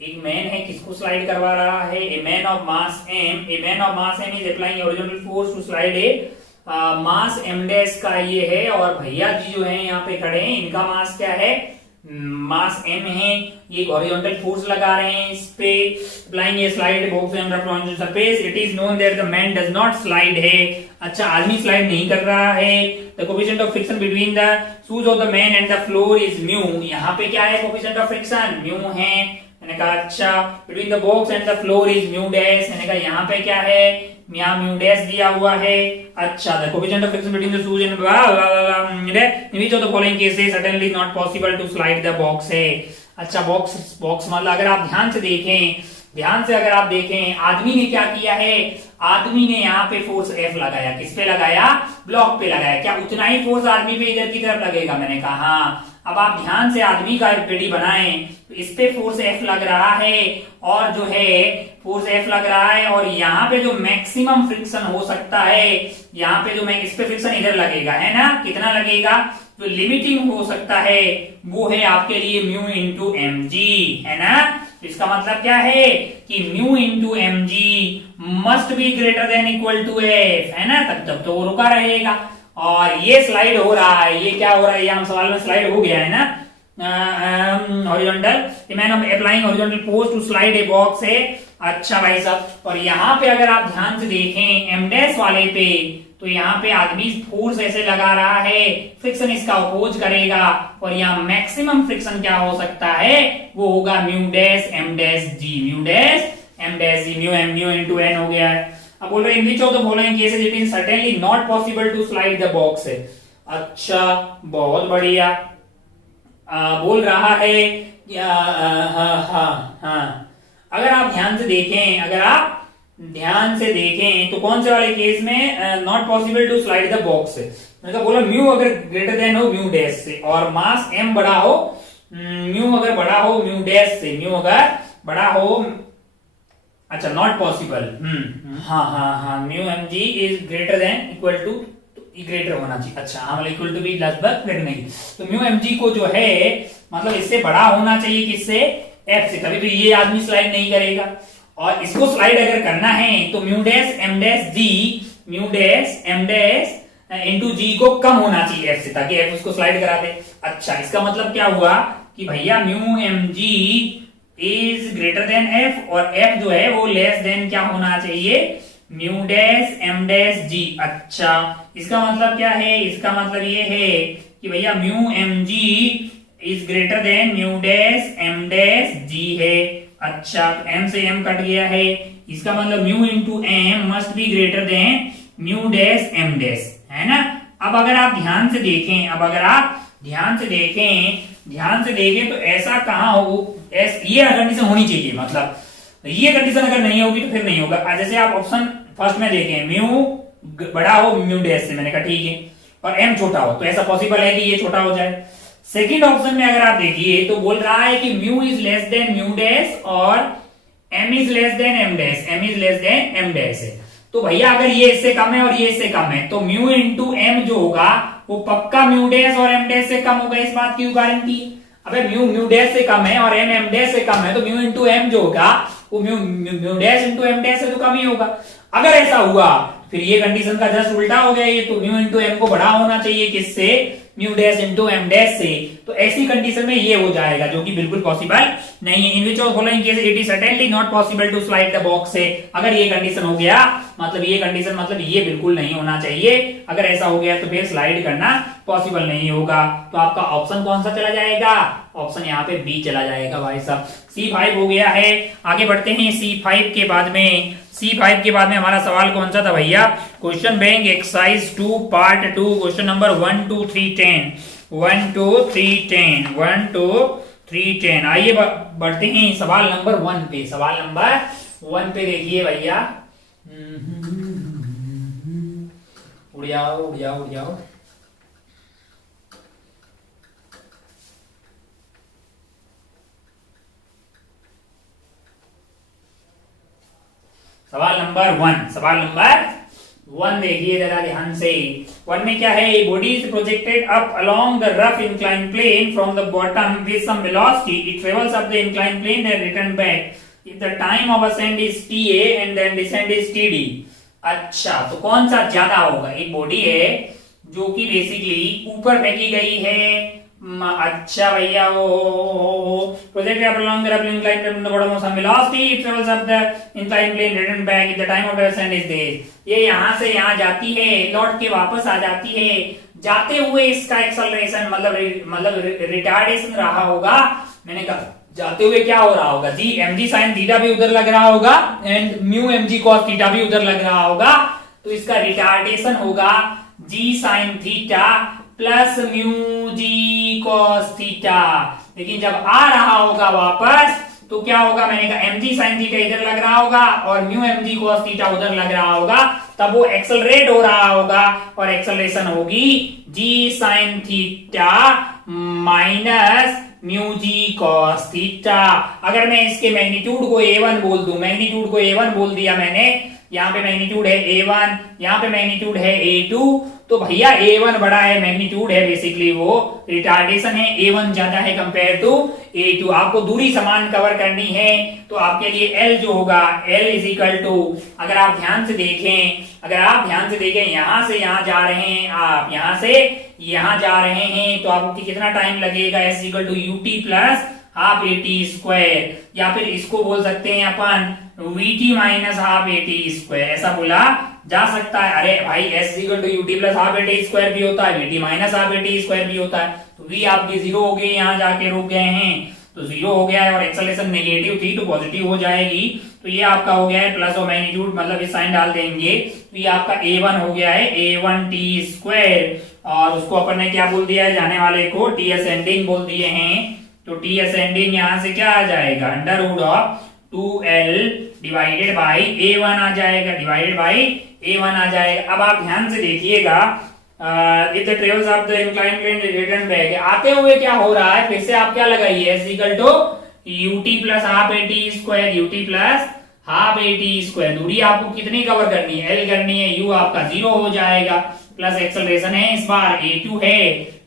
एक मैन है, किसको स्लाइड करवा रहा है? A man of mass M, a man of mass M is applying horizontal force to slide a mass M dash का ये है, और भैया जी जो है यहाँ पे खड़े हैं, इनका मास क्या है? मास एम है, ये हॉरिजॉन्टल फोर्स लगा रहे हैं इस पे, applying A slide box and horizontal surface, it is known that the man does not slide है। अच्छा, आदमी स्लाइड नहीं कर रहा है। The coefficient of friction between the shoes of the man and the floor is mu. यहाँ पे क्या है? कोएफिशिएंट ऑफ फ्रिक्शन म्यू है। मैंने कहा अच्छा, between the box and the floor is mu dash. मैंने कहा यहाँ पे क्या है? यहाँ म्यू डैश दिया हुआ है। अच्छा, the coefficient of friction between the shoes and in which of the following cases certainly not possible to slide the box है। अच्छा, बॉक्स मतलब अगर आप ध्यान से देखें, अगर आप देखें, आदमी ने क्या किया है? आदमी ने यहाँ पे फोर्स F लगाया। किस पे लगाया? ब्लॉक पे लगाया। क्या उतना ही फोर्स आदमी पे इधर की तरफ लगेगा? मैंने कहा हाँ। अब आप ध्यान से आदमी का पेडी बनाएं तो इस पे फोर्स F लग रहा है, और जो है फोर्स F लग रहा है, और यहाँ पे जो मैक्सिमम फ्रिक्शन हो सकता है, यहाँ पे जो इस पे फ्रिक्शन इधर लगेगा, है ना? कितना लगेगा? जो लिमिटिंग हो सकता है वो है आपके लिए म्यू इंटू एम जी, है ना? इसका मतलब क्या है कि mu into M G must be greater than equal to F, है ना? तब तो वो रुका रहेगा। और ये स्लाइड हो रहा है, ये क्या हो रहा है? यहाँ सवाल में स्लाइड हो गया है ना, horizontal, man of applying horizontal force to slide a box है। अच्छा भाई साहब, और यहाँ पे अगर आप ध्यान से देखें एम डैश वाले पे, तो यहाँ पे आदमी फोर्स ऐसे लगा रहा है, फ्रिक्शन इसका अपोज करेगा, और यहाँ मैक्सिमम फ्रिक्शन क्या हो सकता है? वो होगा म्यू डैश एम डैश जी, म्यू डैश एम डैश जी, म्यू इनटू एन हो गया है। अब बोल रहे हैं in which of the following cases it is certainly not possible to slide the box है। अच्छा, बहुत बढ़िया। बोल रहा है अगर आप ध्यान से देखें, तो कौन से वाले केस में not possible to slide the box है? मैंने कहा बोला म्यू अगर ग्रेटर देन हो म्यू डैश से, और मास एम बड़ा हो, म्यू अगर बड़ा हो म्यू डैश से, म्यू अगर बड़ा हो, अच्छा नॉट पॉसिबल, हाँ, mu M G is greater than equal to, greater होना चाहिए। अच्छा हाँ, मतलब इक्वल टू भी लगभग ग्रेटर नहीं, तो म्यू एम जी को जो है मतलब इससे बड़ा होना चाहिए, किससे? एफ से, तभी तो ये आदमी स्लाइड नहीं करेगा। और इसको स्लाइड अगर करना है तो म्यू डैश एम डैश जी, mu dash M dash into g को कम होना चाहिए एफ से, ताकि एफ उसको स्लाइड करा दे। अच्छा, इसका मतलब क्या हुआ कि भैया mu M G is greater than F, और एफ जो है वो लेस देन क्या होना चाहिए? Mu dash M dash G. अच्छा, इसका मतलब क्या है? इसका मतलब ये है कि भैया mu M G is greater than mu dash M dash g है। अच्छा, एम से एम कट गया है, इसका मतलब mu into M must be greater than mu dash M dash, है ना? अब अगर आप ध्यान से देखें तो ऐसा कहां हो, ये कंडीशन होनी चाहिए, मतलब ये कंडीशन अगर नहीं होगी तो फिर नहीं होगा। जैसे आप ऑप्शन फर्स्ट में देखें, म्यू बड़ा हो म्यू डैश से, मैंने कहा ठीक है, और एम छोटा हो, तो ऐसा पॉसिबल है कि ये छोटा हो जाए। सेकंड ऑप्शन में अगर आप देखिए तो बोल रहा है कि mu is less than mu dash और m is less than m dash, m is less than m dash है। तो भैया अगर ये इससे कम है और ये इससे कम है, तो म्यू इंटू एम जो होगा वो पक्का म्यू डैश और एम डैश से कम होगा, इस बात की गारंटी। अबे म्यू डैश से कम है और एम डैश से कम है, तो म्यू इंटू एम जो होगा वो mu dash into M dash से तो कम ही होगा। अगर ऐसा हुआ फिर ये कंडीशन का जस्ट उल्टा हो गया, ये तो म्यू इंटू एम को बड़ा होना चाहिए, किससे? Mu dash into M dash से। तो ऐसी कंडीशन में ये हो जाएगा, जो कि बिल्कुल पॉसिबल नहीं है। In which of following case it is certainly not possible to slide the box से। अगर ये कंडीशन हो गया मतलब ये बिल्कुल नहीं होना चाहिए। अगर ऐसा हो गया तो फिर स्लाइड करना पॉसिबल नहीं होगा। तो आपका ऑप्शन कौन सा चला जाएगा? ऑप्शन यहाँ पे बी चला जाएगा भाई साहब। C5 हो गया है, आगे बढ़ते हैं। C5 के बाद में हमारा सवाल कौन सा था भैया? Question bank exercise 2 part 2 question number 1 2 3 10 1 2 3 10 1 2 3 10। आइए बढ़ते हैं सवाल नंबर 1 पे। सवाल नंबर 1 पे देखिए भैया, उड़ जाओ। सवाल नंबर 1 वन देखिए जरा ध्यान से। वन में क्या है, body is projected up along the rough incline plane from the bottom with some velocity, it travels up the incline plane and return back if the time of ascend is TA and then descend is TD। अच्छा, तो कौन सा ज्यादा होगा? एक बॉडी है जो कि बेसिकली ऊपर फेंकी गई है। अच्छा भैया, projected up along the rough incline plane from the bottom of some velocity, it travels up the incline plane return back if the time of ascend is this. ये यहां से यहां जाती है, लौट के वापस आ जाती है। जाते हुए इसका एक्सेलरेशन मतलब रिटार्डेशन रहा होगा। मैंने कहा जाते हुए क्या हो रहा होगा जी, mg sin थीटा भी उधर लग रहा होगा and mu mg cos theta भी उधर लग रहा होगा। तो इसका रिटार्डेशन होगा g sin theta plus mu g cos theta. लेकिन जब आ रहा होगा वापस तो क्या होगा, मैंने कहा mg sin थीटा इधर लग रहा होगा और म्यू mg cos थीटा उधर लग रहा होगा। तब वो एक्सेलरेट हो रहा होगा और एक्सेलरेशन होगी g sin theta minus mu g cos theta. अगर मैं इसके मैग्नीट्यूड को A1 बोल दूं, मैग्नीट्यूड को A1 बोल दिया मैंने, यहाँ पे मैग्नीट्यूड है A1, यहाँ पे मैग्नीट्यूड है A2, तो भैया A1 बड़ा है, मैग्नीट्यूड है बेसिकली वो रिटार्डेशन है, A1 ज्यादा है कंपेयर टू A2। आपको दूरी समान कवर करनी है तो आपके लिए L जो होगा L इज इक्वल टू, अगर आप ध्यान से देखें, यहां से यहां जा रहे हैं आप, यहां से यहां जा रहे हैं तो आपको कितना टाइम लगेगा, S equal to UT plus half AT square, या फिर इसको बोल सकते हैं अपन VT minus half AT square, ऐसा बोला जा सकता है। अरे भाई S equal to UT plus half AT square भी होता है, VT minus half AT square भी होता है। तो V आपकी 0 हो गई, यहां जाके रुक गए हैं तो 0 हो गया है और एक्सेलरेशन नेगेटिव थी तो पॉजिटिव हो जाएगी। तो ये आपका हो गया है प्लस और मैग्नीट्यूड मतलब इस साइन डाल देंगे तो ये आपका A1 हो गया है A1T स्क्वायर, और उसको अपन ने क्या बोल दिया है, जाने वाले को T असेंडिंग बोल दिए हैं। तो T असेंडिंग यहां से क्या आ जाएगा, under root of 2L divided by A1 आ जाएगा, डिवाइडेड बाई A1 आ जाएगा। अब आप ध्यान से देखिएगा, if the travels of the inclined plane return back, आते हुए क्या हो रहा है, फिर से आप क्या लगाइए, S equal to UT plus half AT square, UT plus half AT square. दूरी आपको कितनी कवर करनी है, L करनी है, U आपका 0 हो जाएगा, प्लस एक्सेलरेशन है इस बार A2 है,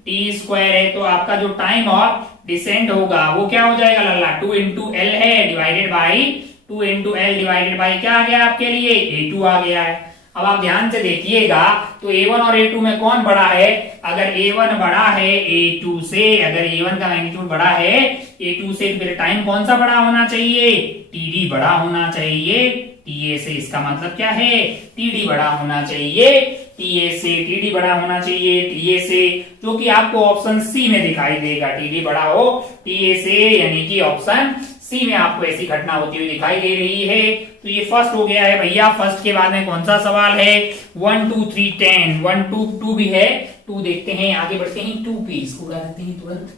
T स्क्वायर है, तो आपका जो टाइम ऑफ डिसेंट होगा वो क्या हो जाएगा लल्ला, 2 इंटू L है divided by 2 into L divided by क्या आ गया आपके लिए, A2 आ गया है। अब आप ध्यान से देखिएगा तो A1 और A2 में कौन बड़ा है, अगर A1 बड़ा है A2 से, अगर A1 का मैग्नीट्यूड बड़ा है A2 से, फिर टाइम कौन सा बड़ा होना चाहिए, TD बड़ा होना चाहिए TA से। इसका मतलब क्या है, TD बड़ा होना चाहिए TA से, TD बड़ा होना चाहिए TA से, जो कि आपको ऑप्शन सी में दिखाई देगा, TD बड़ा हो TA से, यानी कि ऑप्शन सी में आपको ऐसी घटना होती हुई दिखाई दे रही है। तो ये फर्स्ट हो गया है भैया। फर्स्ट के बाद में कौन सा सवाल है, 1 2 3 10, 1 2 2 भी है, 2 देखते हैं, आगे बढ़ते हैं 2 पे, इसको उड़ा देते हैं तुरंत।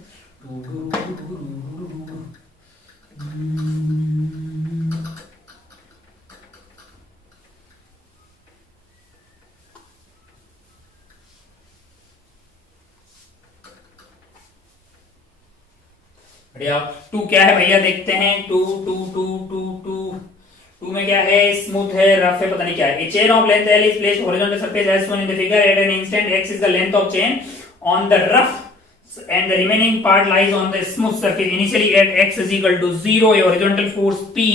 बढ़िया, 2 क्या है भैया, देखते हैं 2 2 2 2 2 2 में क्या है, स्मूथ है, रफ है, पता नहीं क्या है। A chain of length L is placed horizontal surface as shown in the figure. At an instant X is the length of chain on the rough and the remaining part lies on the smooth surface. Initially at X is equal to 0, a horizontal force P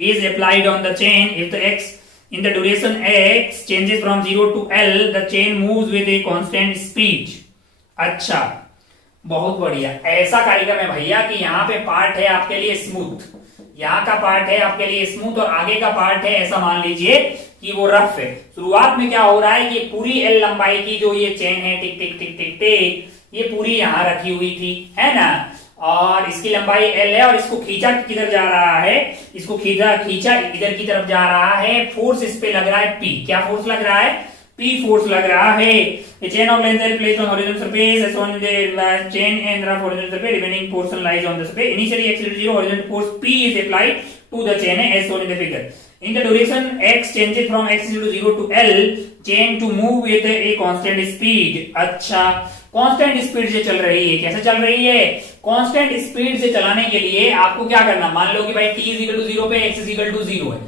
is applied on the chain. If the X in the duration X changes from 0 to L, the chain moves with a constant speed. अच्छा, बहुत बढ़िया। ऐसा कार्यक्रम है भैया कि यहाँ पे पार्ट है आपके लिए स्मूथ, यहाँ का पार्ट है आपके लिए स्मूथ और आगे का पार्ट है ऐसा मान लीजिए कि वो रफ है। शुरुआत में क्या हो रहा है, ये पूरी L लंबाई की जो ये चेन है, टिक टिक टिक टिक टिक, ये पूरी यहाँ रखी हुई थी, है ना, और इसकी लंबाई L है और इसको खींचा किधर जा रहा है, इसको खींचा इधर की तरफ जा रहा है। फोर्स इस पे लग रहा है P, क्या फोर्स लग रहा है, P फोर्स लग रहा है। A chain of length L placed on horizontal surface as on the chain and rough horizontal surface, remaining portion lies on the surface. Initially X equal to 0, horizontal force P is applied to the chain as shown in the figure. In the duration X changes from X equal to 0 to L, chain to move with a constant speed. अच्छा, कांस्टेंट स्पीड से चल रही है, कैसे चल रही है, कांस्टेंट स्पीड से चलाने के लिए आपको क्या करना, मान लो कि भाई T is equal to 0 पे X is equal to 0 है,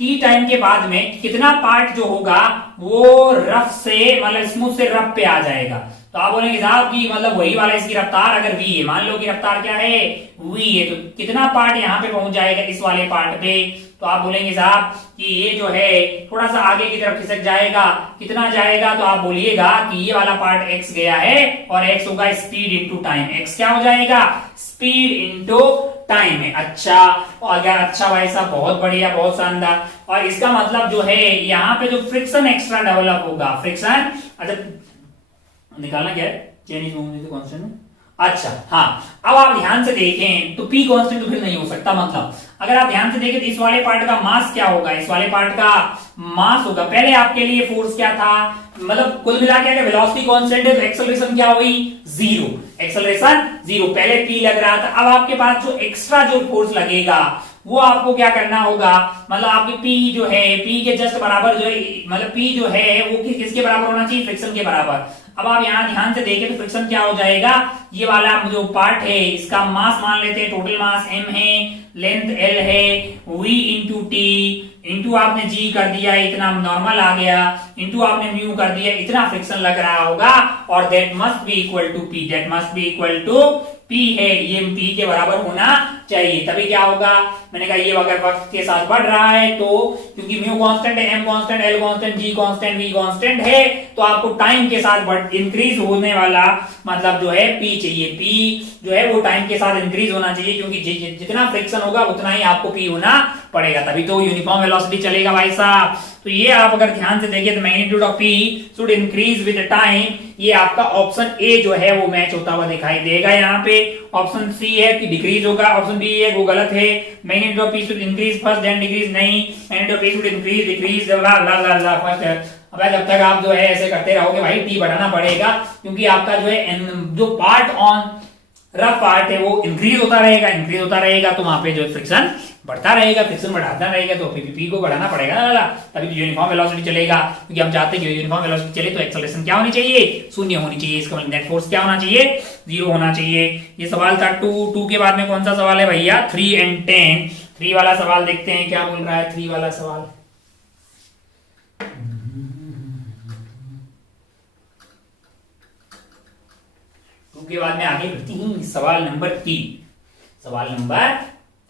टी टाइम के बाद में कितना पार्ट जो होगा वो रफ से मतलब स्मूथ से रफ पे आ जाएगा। तो आप बोलेंगे साहब कि मतलब वही वाला इसकी रफ्तार अगर वी है, मान लो कि रफ्तार क्या है वी है, तो कितना पार्ट यहाँ पे पहुंच जाएगा इस वाले पार्ट पे। तो आप बोलेंगे साहब कि ये जो है थोड़ा सा आगे की तरफ खिसक जाएगा, कितना जाएगा, तो आप बोलिएगा कि ये वाला पार्ट x गया है और x होगा स्पीड इंटू टाइम। x क्या हो जाएगा स्पीड इंटू टाइम है। अच्छा, और अगर अच्छा भाई साहब बहुत बढ़िया बहुत शानदार। और इसका मतलब जो है यहाँ पे जो फ्रिक्शन एक्स्ट्रा डेवलप होगा, फ्रिक्शन अच्छा निकालना क्या है चेंज मूवमेंट कांस्टेंट। अच्छा हाँ, अब आप ध्यान से देखें तो P कांस्टेंट तो फिर नहीं हो सकता। मतलब अगर आप ध्यान से देखें तो इस वाले पार्ट का मास क्या होगा, इस वाले पार्ट का मास होगा। पहले आपके लिए फोर्स क्या था, मतलब कुल मिला के अगर वेलोसिटी कांस्टेंट है तो एक्सेलरेशन क्या हुई जीरो, एक्सेलरेशन जीरो। पहले P लग रहा था, अब आपके पास जो एक्स्ट्रा जो फोर्स लगेगा वो आपको क्या करना होगा, मतलब आपके P जो है P के जस्ट बराबर जो है, मतलब P जो है वो किसके बराबर होना चाहिए फ्रिक्शन के बराबर। अब आप यहाँ ध्यान से देखें तो फ्रिक्शन क्या हो जाएगा, ये वाला जो पार्ट है इसका मास मान लेते हैं, टोटल मास m है, लेंथ l है, v इंटू टी इंटू आपने g कर दिया इतना नॉर्मल आ गया, इंटू आपने म्यू कर दिया इतना फ्रिक्शन लग रहा होगा, और that must be equal to p, that must be equal to p है, ये p के बराबर होना चाहिए। तभी क्या होगा, मैंने कहा ये अगर वक्त के साथ बढ़ रहा है तो क्योंकि म्यू कांस्टेंट है, m constant, l constant, g constant, v constant है, तो आपको टाइम के साथ इंक्रीज होने वाला मतलब जो है p चाहिए। p जो है वो टाइम के साथ इंक्रीज होना चाहिए, क्योंकि जितना फ्रिक्शन होगा उतना ही आपको p होना पड़ेगा, तभी तो यूनिफॉर्म वेलोसिटी चलेगा भाई साहब। तो ये आप अगर ध्यान से देखें तो magnitude of p should increase with time, ये आपका ऑप्शन ए जो है वो मैच होता हुआ दिखाई देगा। यहाँ पे ऑप्शन सी है कि डिक्रीज होगा, ऑप्शन बी है वो गलत है। Magnitude of p should increase first then decrease, नहीं, magnitude of p should increase decrease first. अब जब तक आप जो है ऐसे करते रहोगे भाई टी बढ़ाना पड़ेगा, क्योंकि आपका जो है जो पार्ट ऑन रफ पार्ट है वो इंक्रीज होता रहेगा, तो वहां पे जो फ्रिक्शन बढ़ता रहेगा, फ्रिक्शन बढ़ाता रहेगा, तो पी को बढ़ाना पड़ेगा ना, तभी तो यूनिफॉर्म वेलोसिटी चलेगा। क्योंकि हम चाहते हैं कि यूनिफॉर्म वेलोसिटी चले तो एक्सेलरेशन क्या होनी चाहिए, शून्य होनी चाहिए, इसका मतलब नेट फोर्स क्या होना चाहिए, जीरो होना चाहिए। ये सवाल था 2 के बाद में कौन सा सवाल है भैया 3 and 10। 3 वाला सवाल देखते हैं क्या बोल रहा है 3 वाला सवाल। के बाद में आगे बढ़ती हैं सवाल नंबर 3। सवाल नंबर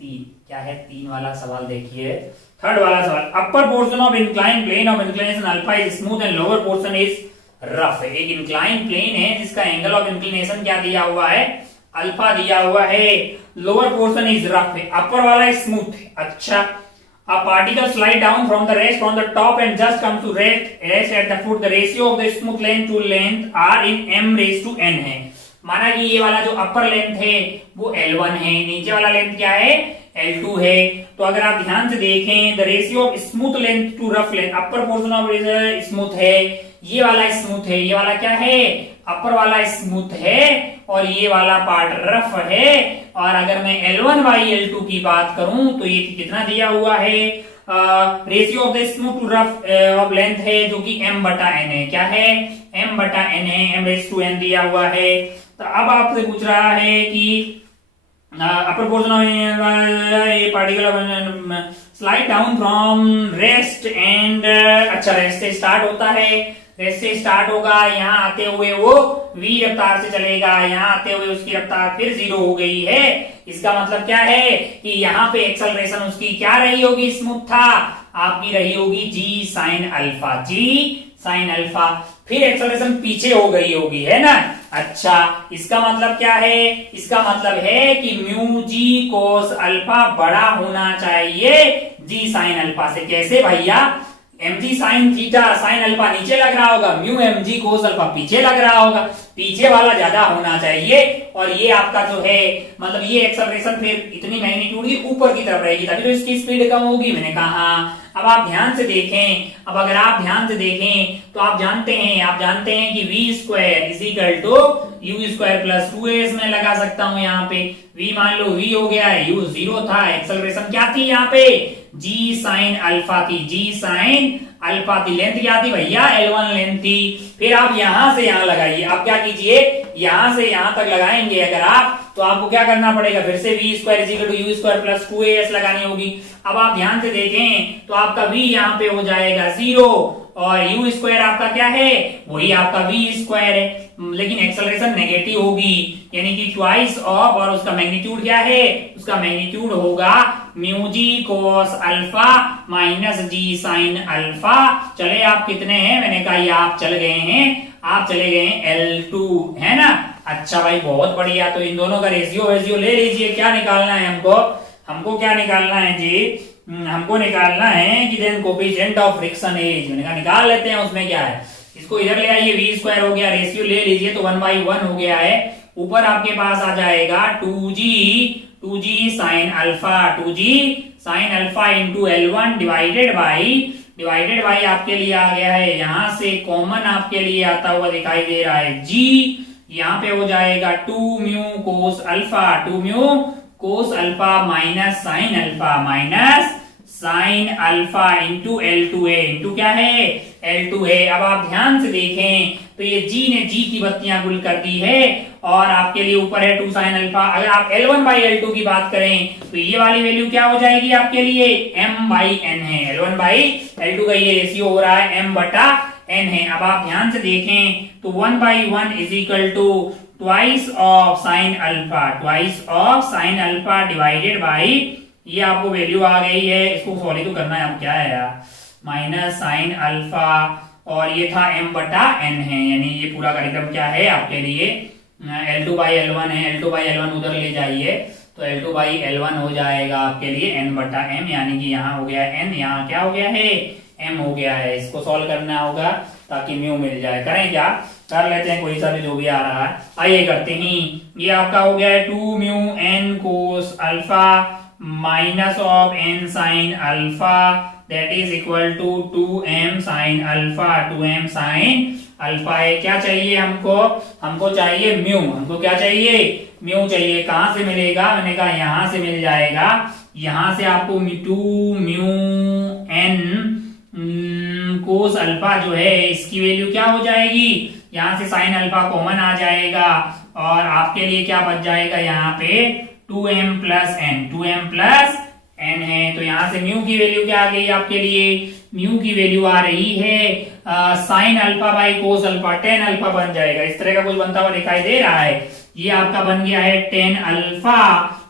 3 क्या है, 3 वाला सवाल देखिए। थर्ड वाला सवाल, upper portion of incline plane of inclination alpha is smooth and lower portion is rough. एक इंक्लाइन प्लेन है जिसका एंगल ऑफ इंक्लिनेशन क्या दिया हुआ है, अल्फा दिया हुआ है, लोअर पोर्शन इज रफ है, अपर वाला स्मूथ है। अच्छा, a particle slide down from the rest on the top and just come to rest at the foot. The ratio of the smooth length to length are in m raised to n है। माना कि ये वाला जो अपर लेंथ है वो L1 है, नीचे वाला लेंथ क्या है L2 है। तो अगर आप ध्यान से देखें the ratio of smooth length to rough length, upper portion of smooth है, ये वाला स्मूथ है, ये वाला क्या है अपर वाला स्मूथ है, और ये वाला पार्ट रफ है। और अगर मैं L1 बाई L2 की बात करूं तो ये कितना दिया हुआ है, ratio of the smooth to rough of length है जो कि m बटा n है। क्या है m बटा n है, m रेज टू n दिया हुआ है। तो अब आपसे पूछ रहा है कि अपर portion of particle slide down from rest and, अच्छा रेस्ट से स्टार्ट होता है, रेस्ट से स्टार्ट होगा, यहाँ आते हुए वो v रफ्तार से चलेगा, यहाँ आते हुए उसकी रफ्तार फिर 0 हो गई है। इसका मतलब क्या है कि यहाँ पे एक्सेलरेशन उसकी क्या रही होगी, स्मूथ था, आपकी रही होगी g sine alpha, g sine alpha, फिर एक्सेलरेशन पीछे हो गई होगी, है ना। अच्छा, इसका मतलब क्या है, इसका मतलब है कि म्यू जी कोस अल्फा बड़ा होना चाहिए जी साइन अल्फा से। कैसे भैया, M G sine theta sine alpha नीचे लग रहा होगा, mu M G cos alpha पीछे लग रहा होगा, पीछे वाला ज्यादा होना चाहिए, और ये आपका जो है मतलब ये एक्सेलरेशन फिर इतनी मैग्नीट्यूड की ऊपर की तरफ रहेगी, तभी तो इसकी स्पीड कम होगी। मैंने कहा अब आप ध्यान से देखें, अब अगर आप ध्यान से देखें तो आप जानते हैं कि v square is equal to you square plus 2a में लगा सकता हूं। यहाँ पे v मान लो v हो गया है, u 0 था, एक्सेलरेशन क्या थी यहाँ पे g साइन अल्फा थी, g साइन अल्फा थी, लेंथ क्या थी भैया L1 लेंथ थी। फिर आप यहां से यहां लगाइए, आप क्या कीजिए यहां से यहां तक लगाएंगे अगर आप, तो आपको क्या करना पड़ेगा, फिर से V square is equal to you square plus 2as लगानी होगी। अब आप ध्यान से देखें तो आपका v यहाँ पे हो जाएगा 0 और u स्क्वायर आपका क्या है, वही आपका v स्क्वायर है, लेकिन एक्सेलरेशन नेगेटिव होगी, यानी कि ट्वाइस ऑफ, और उसका मैग्नीट्यूड क्या है, उसका मैग्नीट्यूड होगा mu G cos alpha minus जी साइन अल्फा। चले आप कितने हैं, मैंने कहा ये आप चल गए हैं, आप चले गए हैं L2, है ना। अच्छा भाई बहुत बढ़िया, तो इन दोनों का रेशियो वेशियो ले लीजिए। क्या निकालना है हमको, हमको क्या निकालना है जी, हमको निकालना है कि then coefficient of friction as, मैंने कहा निकाल लेते हैं, उसमें क्या है, इसको इधर ले आइए, वी स्क्वायर हो गया, रेशियो ले लीजिए तो 1/1 हो गया है, ऊपर आपके पास आ जाएगा 2g sine alpha, 2g sine alpha into L1 divided by आपके लिए आ गया है, यहां से कॉमन आपके लिए आता हुआ दिखाई दे रहा है g, यहाँ पे हो जाएगा 2 म्यू कोस अल्फा, 2 म्यू कोस alpha minus sine alpha into L2a, into क्या है L2a। अब आप ध्यान से देखें तो ये g ने g की बत्तियां गुल कर दी है, और आपके लिए ऊपर है 2 साइन अल्फा। अगर आप L1 बाई L2 की बात करें तो ये वाली वैल्यू क्या हो जाएगी आपके लिए, m बाई n है, L1 बाई L2 का ये रेशियो हो रहा है m बटा n है। अब आप ध्यान से देखें तो 1/1 is equal to twice of sine alpha divided by, ये आपको वैल्यू आ गई है, इसको सॉल्व तो करना है, अब क्या है यार, माइनस साइन अल्फा, और ये था m बटा n है, यानी ये पूरा कार्यक्रम क्या है आपके लिए L2 बाई L1 है, L2 बाई L1 उधर ले जाइए तो L2 बाई L1 हो जाएगा आपके लिए n बटा m, यानी कि यहाँ हो गया n, यहाँ क्या हो गया है m हो गया है। इसको सॉल्व करना होगा ताकि म्यू मिल जाए, करें क्या, कर लेते हैं कोई सा भी जो भी आ रहा है, आइए करते हैं। ये आपका हो गया है 2 mu n cos alpha minus of n sine alpha that is equal to 2m sine alpha, 2m sine alpha है। क्या चाहिए हमको, हमको चाहिए म्यू, हमको क्या चाहिए, म्यू चाहिए। कहां से मिलेगा, मैंने कहा यहां से मिल जाएगा, यहां से आपको 2 म्यू n कोस अल्फा जो है इसकी वैल्यू क्या हो जाएगी, यहां से साइन अल्फा कॉमन आ जाएगा, और आपके लिए क्या बच जाएगा यहाँ पे 2m प्लस n है। तो यहां से म्यू की वैल्यू क्या आ गई आपके लिए, म्यू की वैल्यू आ रही है sine alpha by cos alpha, tan alpha बन जाएगा, इस तरह का कुछ बनता हुआ दिखाई दे रहा है। ये आपका बन गया है 10 अल्फा,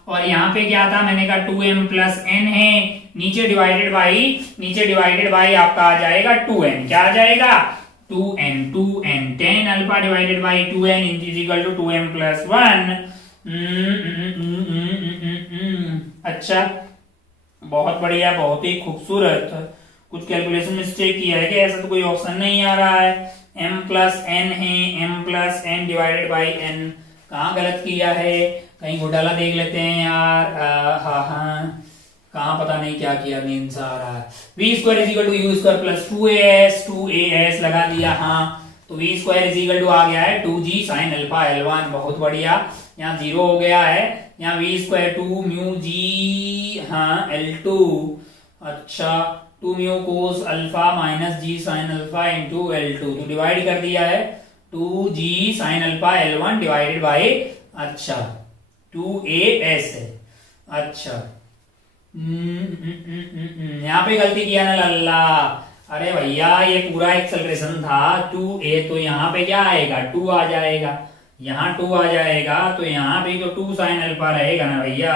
और यहाँ पे क्या था, मैंने कहा 2m प्लस n है, नीचे डिवाइडेड बाई आपका आ जाएगा 2n, क्या आ जाएगा 2n 10 alpha divided by 2n is equal to 2m plus 1। अच्छा बहुत बढ़िया, बहुत ही खूबसूरत। कुछ कैलकुलेशन मिस्टेक किया है कि ऐसा तो कोई ऑप्शन नहीं आ रहा है, m प्लस n है, m plus n divided by n, कहाँ गलत किया है, कहीं घोटाला देख लेते हैं यार। हाँ कहाँ पता नहीं क्या किया, नींद सा आ रहा है। V square is equal to you square plus 2as लगा दिया, हाँ तो v square is equal to आ गया है 2g साइन अल्फा L1, बहुत बढ़िया, यहाँ 0 हो गया है, यहाँ वी स्क्वायर 2 म्यू जी हाँ L2, अच्छा 2 म्यू कोस अल्फा माइनस जी साइन अल्फा इंटू L2, तो डिवाइड कर दिया है 2g sine alpha L1 divided by, अच्छा 2as है, अच्छा यहाँ पे गलती किया ना लल्ला, अरे भैया ये पूरा एक्सेलरेशन था 2a, तो यहाँ पे क्या आएगा 2 आ जाएगा, यहाँ 2 आ जाएगा, तो यहाँ पे तो 2 साइन अल्फा रहेगा ना भैया,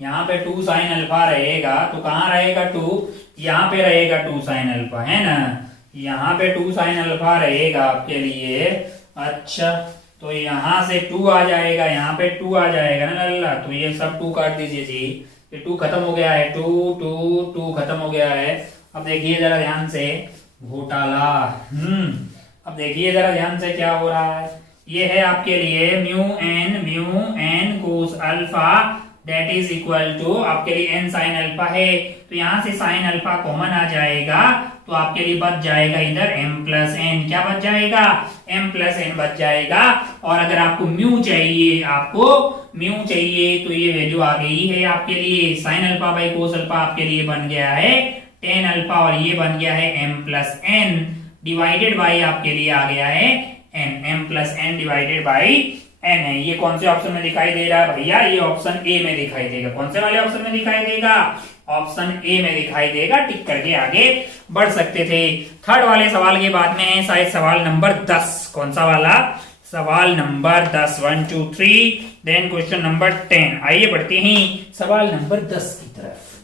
यहाँ पे 2 साइन अल्फा रहेगा, तो कहाँ रहेगा 2, यहाँ पे रहेगा 2 साइन अल्फा, है ना, यहाँ पे 2 साइन अल्फा रहेगा आपके लिए। अच्छा तो यहाँ से 2 आ जाएगा, यहाँ पे 2 आ जाएगा ना लल्ला, तो ये सब 2 काट दीजिए जी, ये 2 खत्म हो गया है, 2 खत्म हो गया है। अब देखिए जरा ध्यान से, घोटाला, अब देखिए जरा ध्यान से क्या हो रहा है, ये है आपके लिए mu N cos alpha that is equal to आपके लिए n साइन अल्फा है, तो यहाँ से साइन अल्फा कॉमन आ जाएगा, तो आपके लिए बच जाएगा इधर m प्लस n, क्या बच जाएगा m प्लस n बच जाएगा। और अगर आपको म्यू चाहिए, तो ये वैल्यू आ गई है आपके लिए sine alpha by cos alpha, आपके लिए बन गया है 10 अल्फा, और ये बन गया है m plus n divided by आपके लिए आ गया है N, M plus N divided by N है। ये कौन से ऑप्शन में दिखाई दे रहा है भैया? ये ऑप्शन ए में दिखाई देगा। कौन से वाले ऑप्शन में दिखाई देगा? ऑप्शन ए में दिखाई देगा। टिक करके आगे बढ़ सकते थे। थर्ड वाले सवाल के बाद में है शायद सवाल नंबर 10। कौन सा वाला? सवाल नंबर 10। 1 2 3 then question number 10। आइए बढ़ते हैं सवाल नंबर 10 की तरफ।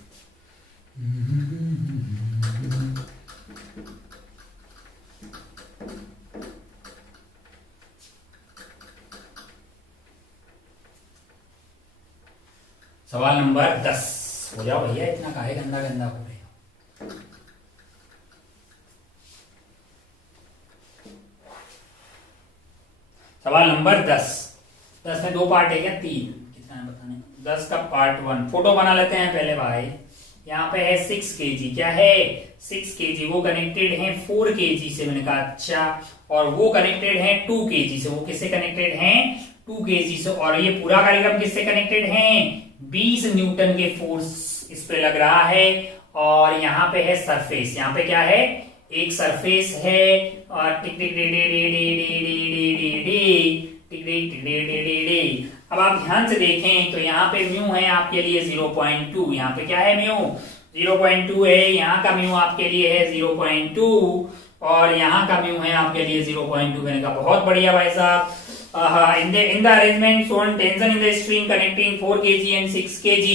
सवाल नंबर 10। हो जाओ भैया, इतना काहे गंदा गंदा हो रहे हो। सवाल नंबर 10। 10 में 2 पार्ट है क्या? 3? कितना है बताने? 10 का पार्ट 1 फोटो बना लेते हैं पहले भाई। यहाँ पे है 6 kg। क्या है? 6 kg। वो कनेक्टेड है 4 kg से। मैंने कहा अच्छा। और वो कनेक्टेड है 2 kg से। वो किससे कनेक्टेड है? 2 kg से। और ये पूरा कार्यक्रम किससे कनेक्टेड है? 20 न्यूटन के फोर्स इस पे लग रहा है। और यहाँ पे है सरफेस। यहाँ पे क्या है? एक सरफेस है। और tick tick d d d d d d d d tick tick d d d d. अब आप ध्यान से देखें तो यहाँ पे म्यू है आपके लिए 0.2। यहाँ पे क्या है? म्यू 0.2 है। यहाँ का म्यू आपके लिए है 0.2 और यहाँ का म्यू है आपके लिए 0.2। मैंने कहा बहुत बढ़िया भाई साहब। in the arrangement shown tension in the string connecting 4 kg and 6 kg।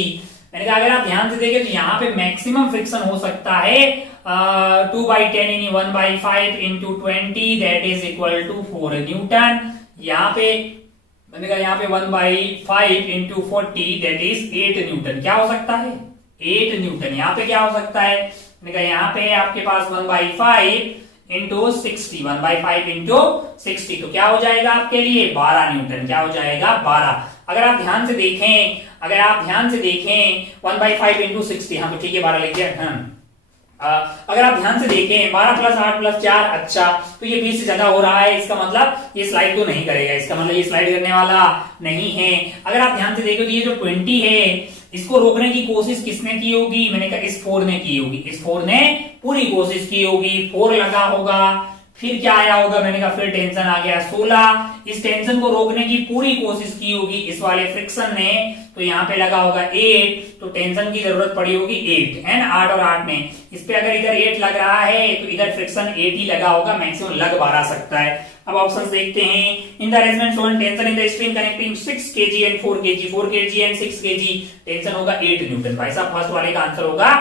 मैंने कहा अगर आप ध्यान से देखें तो यहाँ पे मैक्सिमम फ्रिक्शन हो सकता है 2/10 यानी 1/5 into 20 that is equal to 4 Newton. यहाँ पे मैंने कहा यहाँ पे 1/5 into 40 that is 8 न्यूटन। क्या हो सकता है? 8 न्यूटन। यहाँ पे क्या हो सकता है? मैंने कहा यहाँ पे आपके पास 1/5 इंटू 60। 1/5 इंटू 60 तो क्या हो जाएगा आपके लिए? 12 न्यूटन। क्या हो जाएगा? 12। अगर आप ध्यान से देखें 1/5 इंटू 60। हाँ तो ठीक है 12 लिख दिया। अगर आप ध्यान से देखें 12 + 8 + 4। अच्छा तो ये 20 से ज्यादा हो रहा है। इसका मतलब ये स्लाइड तो नहीं करेगा। इसका मतलब ये स्लाइड करने वाला नहीं है। अगर आप ध्यान से देखें तो ये जो 20 है इसको रोकने की कोशिश किसने की होगी? मैंने कहा इस 4 ने की होगी। इस 4 ने पूरी कोशिश की होगी। 4 लगा होगा। फिर क्या आया होगा? मैंने कहा फिर टेंशन आ गया 16। इस टेंशन को रोकने की पूरी कोशिश की होगी इस वाले फ्रिक्शन ने। तो यहाँ पे लगा होगा 8। तो टेंशन की जरूरत पड़ी होगी 8 है ना। 8 और 8 ने इस पे अगर इधर 8 लग रहा है तो इधर फ्रिक्शन 8 ही लगा होगा। मैक्सिमम लग 12 सकता है। अब ऑप्शंस देखते हैं। In the arrangement shown tension in the string connecting 6 kg and 4 kg। 4 kg and 6 kg tension होगा 8 न्यूटन। भाई साहब फर्स्ट वाले का आंसर होगा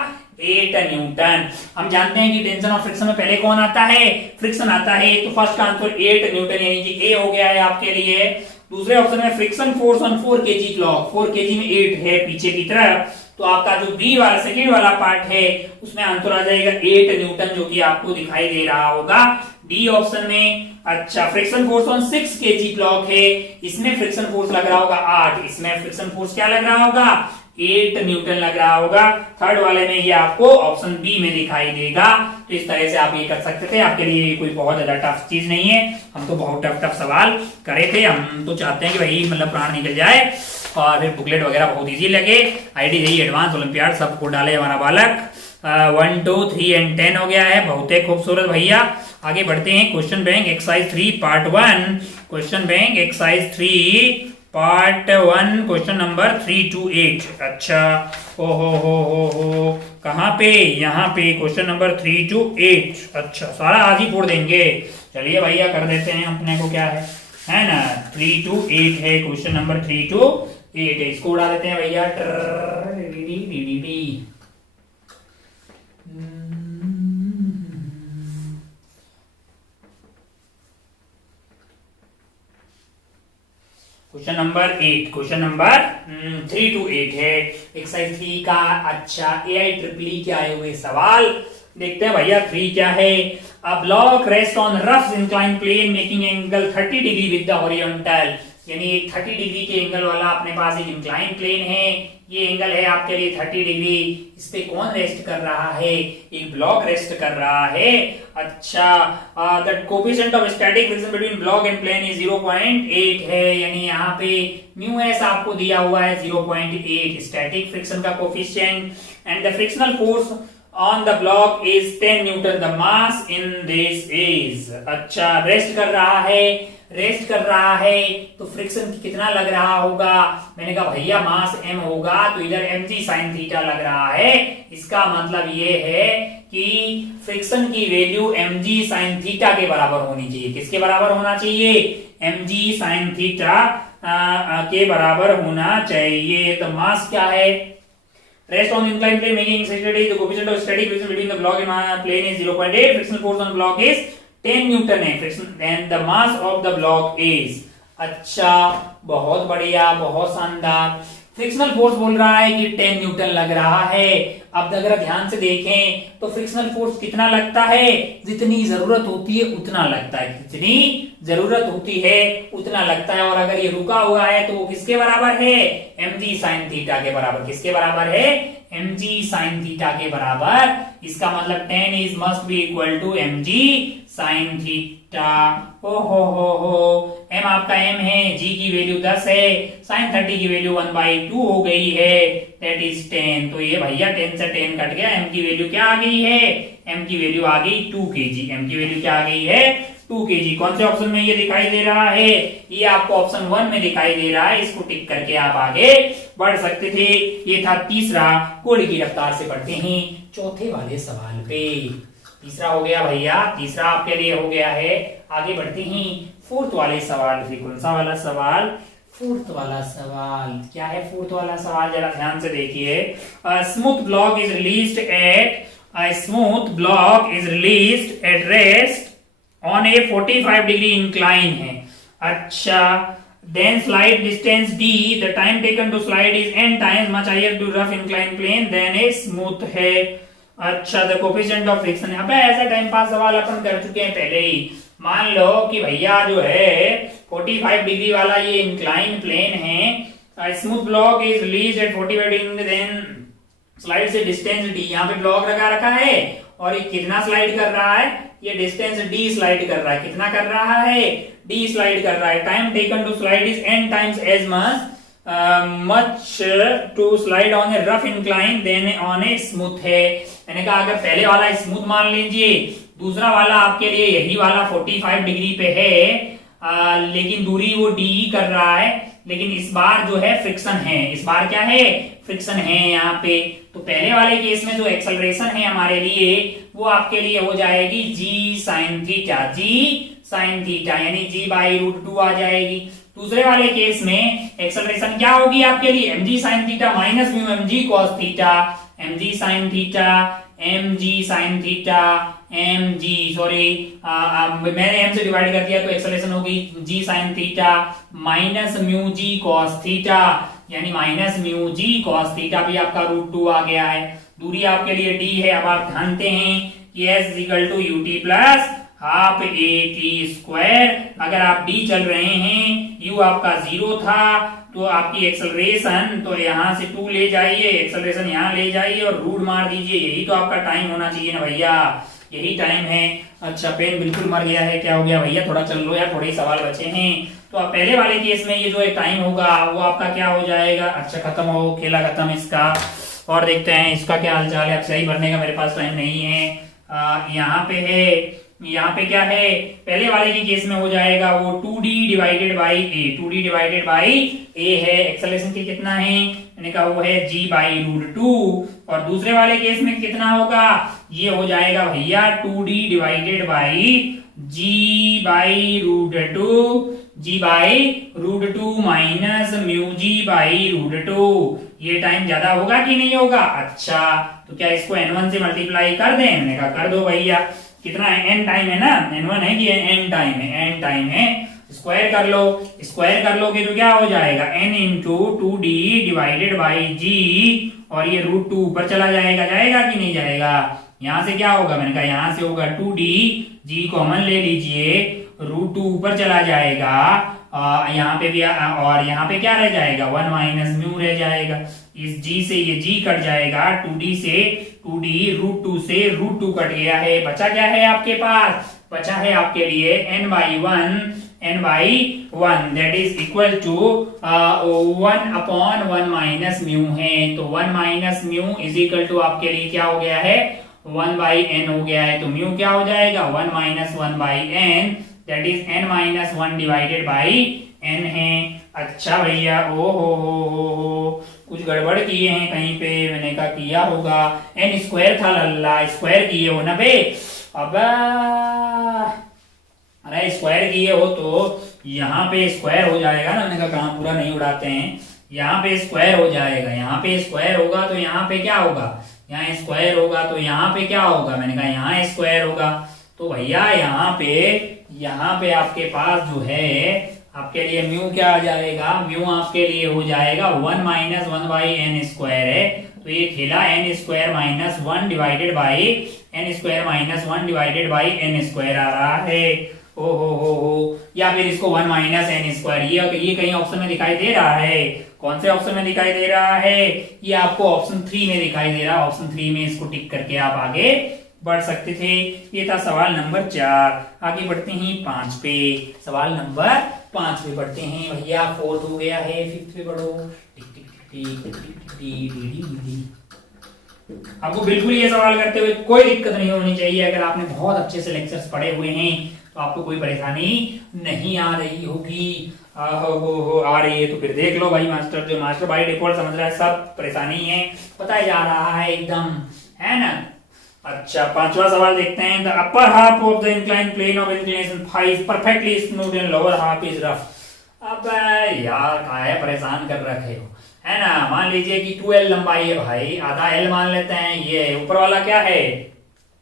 8 न्यूटन। हम जानते हैं कि टेंशन और फ्रिक्शन में पहले कौन आता है? फ्रिक्शन आता है। तो फर्स्ट का आंसर 8 न्यूटन यानी कि ए हो गया है आपके लिए। दूसरे ऑप्शन में friction force on 4 kg clock. 4 kg में 8 है पीछे की तरफ। तो आपका जो बी वाला सेकेंड वाला पार्ट है उसमें आंसर आ जाएगा 8 न्यूटन जो कि आपको दिखाई दे रहा होगा डी ऑप्शन में। अच्छा friction force on 6 kg clock है। इसमें फ्रिक्शन फोर्स लग रहा होगा 8। इसमें फ्रिक्शन फोर्स क्या लग रहा होगा? 8 न्यूटन लग रहा होगा। थर्ड वाले में ये आपको ऑप्शन बी में दिखाई देगा। तो इस तरह से आप ये कर सकते थे। आपके लिए कोई बहुत ज्यादा टफ चीज नहीं है। हम तो बहुत टफ सवाल करे थे। हम तो चाहते हैं कि भाई मतलब प्राण निकल जाए और फिर बुकलेट वगैरह बहुत इजी लगे। आईडी यही एडवांस ओलंपियाड सबको डाले हमारा बालक। 1 2 3 एंड 10 हो गया है। बहुत ही खूबसूरत भैया। आगे बढ़ते हैं। Question bank exercise 3 part 1। Question bank exercise 3 part 1 question number 3 to 8। अच्छा हो कहाँ पे? यहाँ पे क्वेश्चन नंबर 3 to 8। अच्छा सारा आज ही फोड़ देंगे। चलिए भैया कर देते हैं। अपने को क्या है ना 3 to 8 है। क्वेश्चन नंबर 3 to 8 है। इसको उड़ा देते हैं भैया। Question number 8 question number 3 to 8 है एक्सरसाइज 3 का। अच्छा AIEEE के आए हुए सवाल देखते हैं भैया। 3 क्या है? A block rest on rough incline plane making angle 30 degree with the horizontal. यानी 30 डिग्री के एंगल वाला अपने पास एक इंक्लाइन प्लेन है। ये एंगल है आपके लिए 30 डिग्री। इस पे कौन रेस्ट कर रहा है? एक ब्लॉक रेस्ट कर रहा है। अच्छा the coefficient of static friction between block and plane is 0.8 है। यानी यहाँ पे म्यू एस आपको दिया हुआ है 0.8 स्टैटिक फ्रिक्शन का coefficient. And the frictional force on the block is 10 Newton, the mass in this is. अच्छा, रेस्ट कर रहा है, रेस्ट कर रहा है तो फ्रिक्शन कितना लग रहा होगा? मैंने कहा भैया मास m होगा तो इधर mg sin थीटा लग रहा है। इसका मतलब ये है कि फ्रिक्शन की वैल्यू mg sin थीटा के बराबर होनी चाहिए। किसके बराबर होना चाहिए? mg sin थीटा के बराबर होना चाहिए। तो मास क्या है? Rest on inclined plane making steady, the coefficient of static friction between the block and plane is 0.8. Frictional force on the block is 10 Newton है। Friction and the mass of the block is. अच्छा, बहुत बढ़िया, बहुत शानदार। फ्रिक्शनल फोर्स बोल रहा है कि 10 न्यूटन लग रहा है। अब अगर ध्यान से देखें तो फ्रिक्शनल फोर्स कितना लगता है? जितनी जरूरत होती है उतना लगता है, जितनी जरूरत होती है उतना लगता है। और अगर ये रुका हुआ है तो वो किसके बराबर है? mg sin थीटा के बराबर। किसके बराबर है? mg sin थीटा के बराबर। इसका मतलब 10 is must be equal to mg sin theta. हो m आपका m है, g की वैल्यू 10 है, sin 30 की वैल्यू 1/2 हो गई है, दैट इज 10। तो ये भैया 10 से 10 कट गया, m की वैल्यू क्या आ गई है? m की वैल्यू आ गई 2 kg। m की वैल्यू क्या आ गई है? 2 kg। कौन से ऑप्शन में ये दिखाई दे रहा है? ये आपको ऑप्शन 1 में दिखाई दे रहा है। इसको टिक करके आप आगे बढ़ सकते थे। ये था तीसरा। घोड़े की रफ्तार से पढ़ते हैं चौथे वाले सवाल पे। तीसरा हो गया भैया, तीसरा आपके लिए हो गया है। आगे बढ़ते हैं फोर्थ वाले सवाल पे। कौन सा वाला सवाल? फोर्थ वाला सवाल। क्या है फोर्थ वाला सवाल? जरा ध्यान से देखिए। Smooth block is released at smooth block is released at rest on A 45 degree incline है। अच्छा, then slide distance d, the time taken to slide is n times much higher to rough inclined plane than a smooth है। अच्छा, the coefficient of friction। यहाँ पे ऐसा टाइम पास सवाल अपन कर चुके हैं पहले ही। मान लो कि भैया जो है 45 डिग्री वाला ये इंक्लाइन प्लेन है, smooth block is release at 45 degree, then slide से डिस्टेंस d, यहाँ पे ब्लॉक लगा रखा है और ये कितना स्लाइड कर रहा है? ये डिस्टेंस d स्लाइड कर रहा है। कितना कर रहा है? d स्लाइड कर रहा है। Time taken to slide is n times as much to slide on a rough incline than on a smooth है। मैंने कहा अगर पहले वाला स्मूथ मान लीजिए, दूसरा वाला आपके लिए यही वाला 45 डिग्री पे है, लेकिन दूरी वो d कर रहा है, लेकिन इस बार जो है फ्रिक्शन है। इस बार क्या है? फ्रिक्शन है यहाँ पे। तो पहले वाले केस में जो एक्सेलरेशन है हमारे लिए वो आपके लिए हो जाएगी g sin theta. g sin theta यानी g/√2 आ जाएगी। दूसरे वाले केस में एक्सेलरेशन क्या होगी आपके लिए? mg sin theta minus mu mg cos theta. mg sin theta, mg sin theta, mg sorry मैंने m से डिवाइड कर दिया तो एक्सेलरेशन होगी g sin theta minus mu g cos theta, यानी minus mu g cos theta भी आपका √2 आ गया है। दूरी आपके लिए d है। अब आप जानते हैं कि s equal to ut plus half A T square. अगर आप d चल रहे हैं, u आपका 0 था, तो आपकी एक्सेलरेशन तो यहाँ से 2 ले जाइए, एक्सेलरेशन यहाँ ले जाइए और रूट मार दीजिए। यही तो आपका टाइम होना चाहिए ना भैया, यही टाइम है। अच्छा, पेन बिल्कुल मर गया है। क्या हो गया भैया? थोड़ा चल लो यार, थोड़े ही सवाल बचे हैं। तो आप पहले वाले केस में ये जो एक टाइम होगा वो आपका क्या हो जाएगा? अच्छा, खत्म हो, खेला खत्म इसका। और देखते हैं इसका क्या हाल चाल है। अब सही भरने का मेरे पास टाइम नहीं है। यहाँ पे है, यहाँ पे क्या है? पहले वाले के केस में हो जाएगा वो 2d divided by a। 2d divided by a है। एक्सेलरेशन की कितना है? मैंने कहा वो है g/√2। और दूसरे वाले केस में कितना होगा? ये हो जाएगा भैया 2d divided by g/√2, g/√2 minus mu g/√2। ये टाइम ज्यादा होगा कि नहीं होगा? अच्छा, तो क्या इसको n1 से मल्टीप्लाई कर दें? मैंने कहा कर दो भैया। कितना है? n टाइम है ना, n1 है कि n टाइम है? n टाइम है। स्क्वायर कर लो, स्क्वायर कर लोगे तो क्या हो जाएगा? n into 2d divided by g, और ये √2 ऊपर चला जाएगा। जाएगा कि नहीं जाएगा? यहाँ से क्या होगा? मैंने कहा यहाँ से होगा 2d, g कॉमन ले लीजिए, √2 ऊपर चला जाएगा, यहाँ पे भी, और यहाँ पे क्या रह जाएगा? 1 माइनस म्यू रह जाएगा। इस g से ये g कट जाएगा, 2d से 2d, √2 से √2 कट गया है। बचा क्या है आपके पास? बचा है आपके लिए n/1 that is equal to 1/1 minus mu है। तो 1 minus mu is equal to आपके लिए क्या हो गया है? 1 बाई एन हो गया है, तो म्यू क्या हो जाएगा 1 minus 1 by N, that is n minus 1 divided by n है। अच्छा भैया, ओ हो, कुछ गड़बड़ किए हैं कहीं पे, मैंने कहा किया होगा, n स्क्वायर था लल्ला, स्क्वायर किए हो ना बे। अब अरे स्क्वायर किए हो तो यहाँ पे स्क्वायर हो जाएगा ना, मैंने कहा कहाँ पूरा नहीं उड़ाते हैं, यहाँ पे स्क्वायर हो जाएगा, यहाँ पे स्क्वायर होगा तो यहाँ पे क्या होगा, यहाँ स्क्वायर होगा तो यहाँ पे क्या होगा, मैंने कहा यहाँ स्क्वायर होगा। तो भैया यहाँ पे आपके पास जो है आपके लिए म्यू क्या आ जाएगा, म्यू आपके लिए हो जाएगा 1 माइनस 1 बाई एन स्क्वायर है, तो ये खेला n square minus 1 divided by n square minus 1 divided by n square आ रहा है। ओ हो, या फिर इसको 1 माइनस एन स्क्वायर, ये कहीं ऑप्शन में दिखाई दे रहा है, कौन से ऑप्शन में दिखाई दे रहा है, ये आपको ऑप्शन 3 में दिखाई दे रहा है, ऑप्शन 3 में इसको टिक करके आप आगे बढ़ सकते थे। ये था सवाल नंबर 4। आगे बढ़ते हैं 5 पे, सवाल नंबर 5 पे बढ़ते हैं भैया, 4th हो गया है, 5th पे बढ़ो। टिक टिक टिक टिक टिक टिक टिक। आपको बिल्कुल ये सवाल करते हुए कोई दिक्कत नहीं होनी चाहिए, अगर आपने बहुत अच्छे से लेक्चर्स पढ़े हुए हैं तो आपको कोई परेशानी नहीं आ रही होगी। आ रही है तो फिर देख लो भाई, मास्टर बाई डिफॉल्ट समझ रहा है, सब परेशानी है बताया जा रहा है एकदम, है ना। अच्छा 5वां सवाल देखते हैं। The upper half of the inclined plane of inclination phi is perfectly smooth and lower half is rough. अब यार कहा है, परेशान कर रखे हो, है ना। मान लीजिए कि 2l लंबाई है भाई, आधा l मान लेते हैं, ये ऊपर वाला क्या है,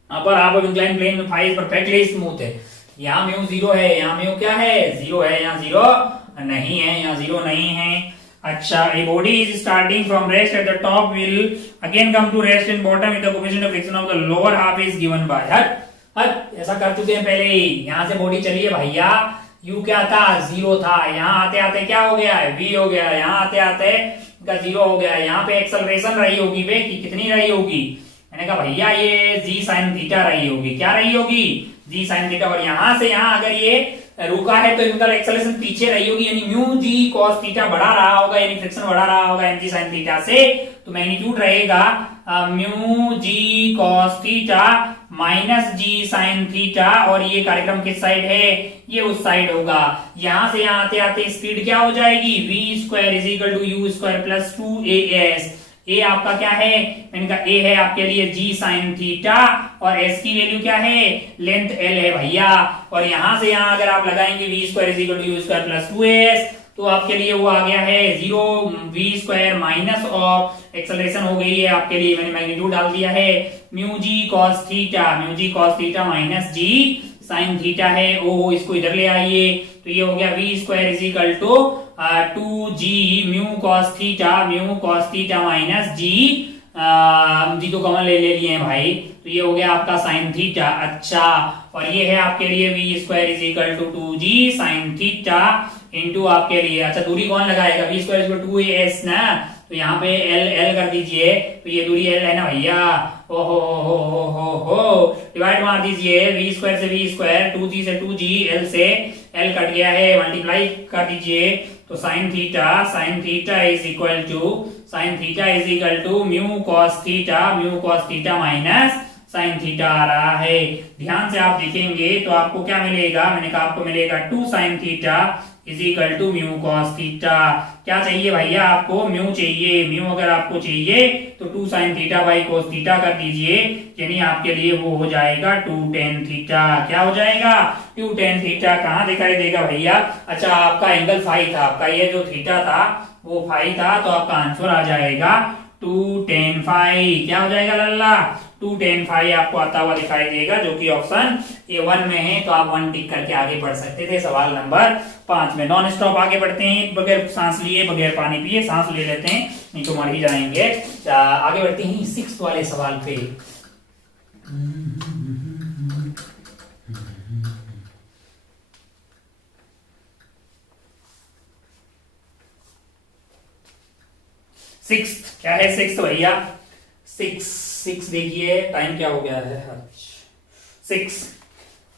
upper half of inclined plane में फाई इज परफेक्टली स्मूथ है, यहाँ म्यू 0 है, यहाँ म्यू क्या है 0 है, यहाँ 0 नहीं है, यहाँ 0 नहीं है। अच्छा, a body is starting from rest at the top will again come to rest in bottom with the coefficient of friction of the lower half is given by हट ऐसा कर चुके हैं पहले ही। यहाँ से बॉडी चली है भैया, u क्या था 0 था, यहाँ आते आते क्या हो गया है v हो गया, यहाँ आते आते का 0 हो गया, यहाँ पे एक्सेलरेशन रही होगी वे कि कितनी रही होगी, मैंने कहा भैया ये g sin थीटा रही होगी, क्या रही होगी g sin थीटा, और यहाँ से यहाँ अगर ये रुका है तो इनका एक्सेलरेशन पीछे रही होगी, यानी म्यू जी कॉस थीटा बढ़ा रहा होगा, यानी फ्रिक्शन बढ़ा रहा होगा एम जी साइन थीटा से, तो मैग्नीट्यूड रहेगा mu g cos theta minus जी साइन थीटा, और ये कार्यक्रम किस साइड है, ये उस साइड होगा। यहां से यहां आते आते स्पीड क्या हो जाएगी, V square is equal to you square plus 2as। A आपका क्या है, इनका ए है आपके लिए जी साइन थीटा, और एस की वैल्यू क्या है, लेंथ एल है भैया, और यहां से यहां अगर आप लगाएंगे V square is equal to you square plus 2as, तो आपके लिए वो आ गया है 0 V square minus of acceleration हो गई है आपके लिए, मैंने मैग्नीट्यूड डाल दिया है mu g cos theta minus जी साइन थीटा है। ओ इसको इधर ले आइए, तो ये हो गया v square is equal to 2g mu cos theta minus g तो कॉमन ले लिए हैं भाई, तो ये हो गया आपका साइन थीटा। अच्छा, और ये है आपके लिए V square is equal to 2g sine theta into आपके लिए, अच्छा दूरी कौन लगाएगा, V square is equal to 2as ना, तो यहाँ पे एल कर दीजिए, तो ये दूरी एल है ना भैया, ओ हो डिवाइड मार दीजिए, वी स्क्वायर से वी स्क्वायर, 2g से 2g, एल से एल कट गया है, मल्टीप्लाई कर दीजिए, तो sine theta is equal to mu cos theta minus sine theta आ रहा है। ध्यान से आप देखेंगे तो आपको क्या मिलेगा, मैंने कहा आपको मिलेगा 2 sine theta is equal to mu cos theta. क्या चाहिए भैया आपको, म्यू चाहिए, म्यू अगर आपको चाहिए तो 2 sine theta by cos theta कर दीजिए, यानी आपके लिए वो हो जाएगा 2 टेन थीटा। क्या हो जाएगा 2 टेन थीटा, कहाँ दिखाई देगा भैया, अच्छा आपका एंगल फाई था, आपका ये जो थीटा था वो फाई था, तो आपका आंसर आ जाएगा 2 टेन फाई। क्या हो जाएगा लल्ला, 2 टेन फाई आपको आता हुआ दिखाई देगा, जो कि ऑप्शन A1 में है, तो आप 1 टिक करके आगे बढ़ सकते थे सवाल नंबर 5 में। नॉन स्टॉप आगे बढ़ते हैं, बगैर सांस लिए बगैर पानी पिए, सांस ले लेते हैं नहीं तो मर ही जाएंगे। आगे बढ़ते हैं 6th वाले सवाल पे। सिक्स क्या है, 6 भैया, 6 देखिए टाइम क्या हो गया है। 6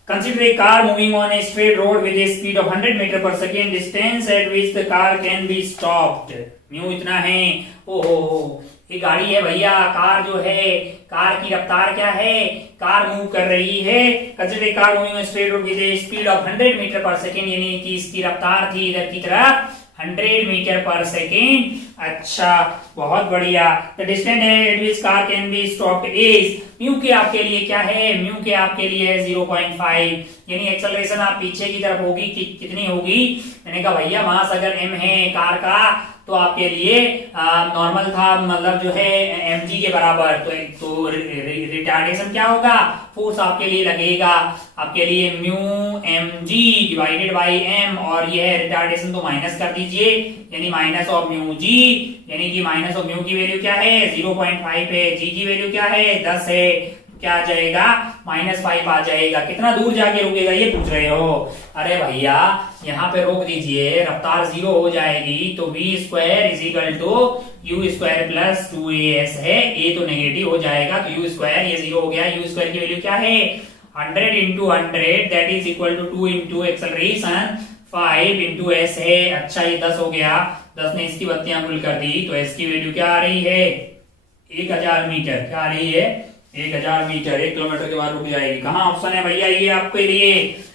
consider a car moving on a straight road with a speed of 100 metre per second, distance at which the car can be stopped mu इतना है। ओहो ये गाड़ी है भैया, कार जो है, कार की रफ्तार क्या है, कार मूव कर रही है, consider car moving straight road with speed of 100 metre per second, यानी कि इसकी रफ्तार थी इधर की तरफ 100 मीटर पर सेकेंड। अच्छा, बहुत बढ़िया। The distance at which car can be stopped is, mu के आपके लिए क्या है, म्यू के आपके लिए है 0.5, यानी एक्सेलरेशन आप पीछे की तरफ होगी कितनी होगी। मैंने कहा भैया मास अगर m है कार का तो आपके लिए नॉर्मल था, मतलब जो है mg के बराबर, तो रिटार्डेशन क्या होगा, फोर्स आपके लिए लगेगा आपके लिए mu mg divided by m, और ये है रिटार्डेशन तो माइनस कर दीजिए, यानी माइनस ऑफ म्यू g, यानी कि माइनस ऑफ म्यू की वैल्यू क्या है 0.5 है, g की वैल्यू क्या है 10 है, क्या आ जाएगा -5 आ जाएगा। कितना दूर जाके रुकेगा ये पूछ रहे हो, अरे भैया यहाँ पे रोक दीजिए, रफ्तार 0 हो जाएगी, तो v square is equal to u square plus 2as है, a तो नेगेटिव हो जाएगा, तो u स्क्वायर ये 0 हो गया, u स्क्वायर की वैल्यू क्या है 100 into 100 that is equal to 2 into acceleration 5 into s है। अच्छा, ये 10 हो गया, 10 ने इसकी बत्तियां गुल कर दी, तो s की वैल्यू क्या आ रही है 1000 मीटर, क्या आ रही है 1000 मीटर, 1 किलोमीटर के बाद रुक जाएगी। कहाँ ऑप्शन है भैया ये आपके लिए,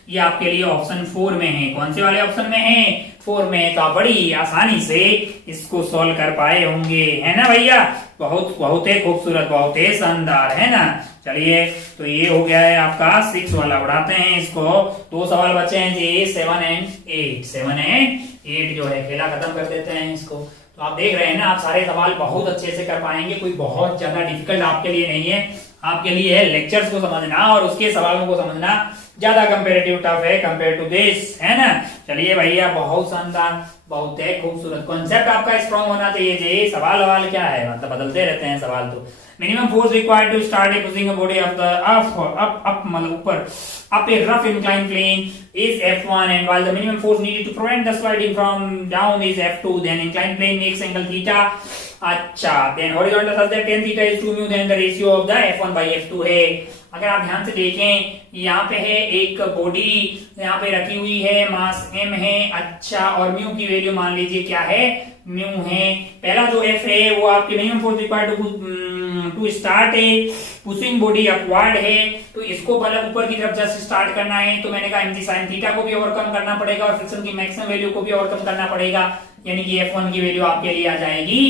ये आपके लिए ऑप्शन 4 में है। कौन से वाले ऑप्शन में है 4 में, तो आप बड़ी आसानी से इसको सॉल्व कर पाए होंगे, है ना भैया। बहुत बहुत ही खूबसूरत, बहुत ही शानदार, है ना। चलिए, तो ये हो गया है आपका 6 वाला, उड़ाते हैं इसको। 2 सवाल बचे हैं जी, 7 एंड 8, 7 एंड 8 जो है खेला खत्म कर देते हैं इसको। तो आप देख रहे हैं ना, आप सारे सवाल बहुत अच्छे से कर पाएंगे, कोई बहुत ज्यादा डिफिकल्ट आपके लिए नहीं है, आपके लिए है लेक्चर्स को समझना और उसके सवालों को समझना ज्यादा कंपेरेटिव टफ है कंपेयर टू दिस, है ना। चलिए भैया, बहुत शानदार, बहुत ही खूबसूरत। कॉन्सेप्ट आपका स्ट्रॉन्ग होना चाहिए जी। सवाल क्या है, मतलब बदलते रहते हैं सवाल। तो minimum force required to start pushing a body of the up मतलब ऊपर up a rough inclined plane is F1, and while the minimum force needed to prevent the sliding from down is F2, then inclined plane makes angle theta. अच्छा, then horizontal such that tan theta is 2 mu, then the ratio of the F1 by F2 है। अगर आप ध्यान से देखें, यहाँ पे है एक बॉडी यहाँ पे रखी हुई है, मास m है, अच्छा, और म्यू की वैल्यू मान लीजिए क्या है म्यू है। पहला जो F है वो आपके minimum force required to start है पुशिंग बॉडी अपवर्ड है, तो इसको मतलब ऊपर की तरफ जस्ट स्टार्ट करना है। तो मैंने कहा mg sin थीटा को भी ओवरकम करना पड़ेगा और फ्रिक्शन की मैक्सिमम वैल्यू को भी ओवरकम करना पड़ेगा, यानी कि F1 की वैल्यू आपके लिए आ जाएगी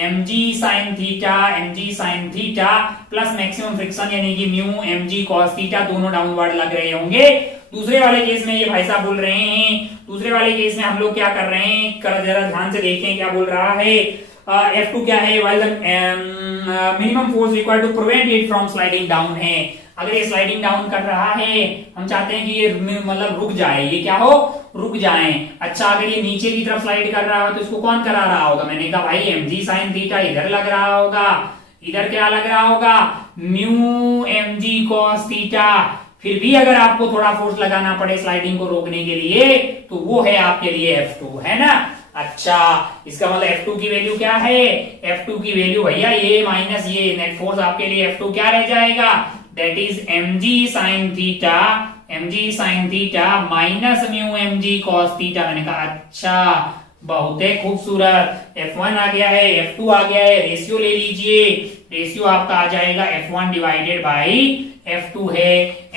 mg sin theta plus maximum friction यानी कि म्यू mg cos थीटा, दोनों डाउनवर्ड लग रहे होंगे। दूसरे वाले केस में ये भाई साहब बोल रहे हैं, दूसरे वाले केस में हम लोग क्या कर रहे हैं, जरा ध्यान से देखें क्या बोल रहा है। F2 क्या है, while the minimum force required to prevent it from sliding down है। अगर ये स्लाइडिंग डाउन कर रहा है, हम चाहते हैं कि ये मतलब रुक जाए, ये क्या हो रुक जाए। अच्छा, अगर ये नीचे की तरफ स्लाइड कर रहा हो तो इसको कौन करा रहा होगा, मैंने कहा भाई mg sin थीटा इधर लग रहा होगा, इधर क्या लग रहा होगा म्यू mg cos थीटा। फिर भी अगर आपको थोड़ा फोर्स लगाना पड़े स्लाइडिंग को रोकने के लिए तो वो है आपके लिए F2, है ना। अच्छा, इसका मतलब F2 की वैल्यू क्या है, F2 की वैल्यू भैया ये माइनस ये नेट फोर्स आपके लिए F2 क्या रह जाएगा, that is mg sin theta minus mu mg cos theta. मैंने कहा अच्छा, बहुत ही खूबसूरत। F1 आ गया है, F2 आ गया है, रेशियो ले लीजिए, रेशियो आपका आ जाएगा F1 डिवाइडेड बाई F2 है।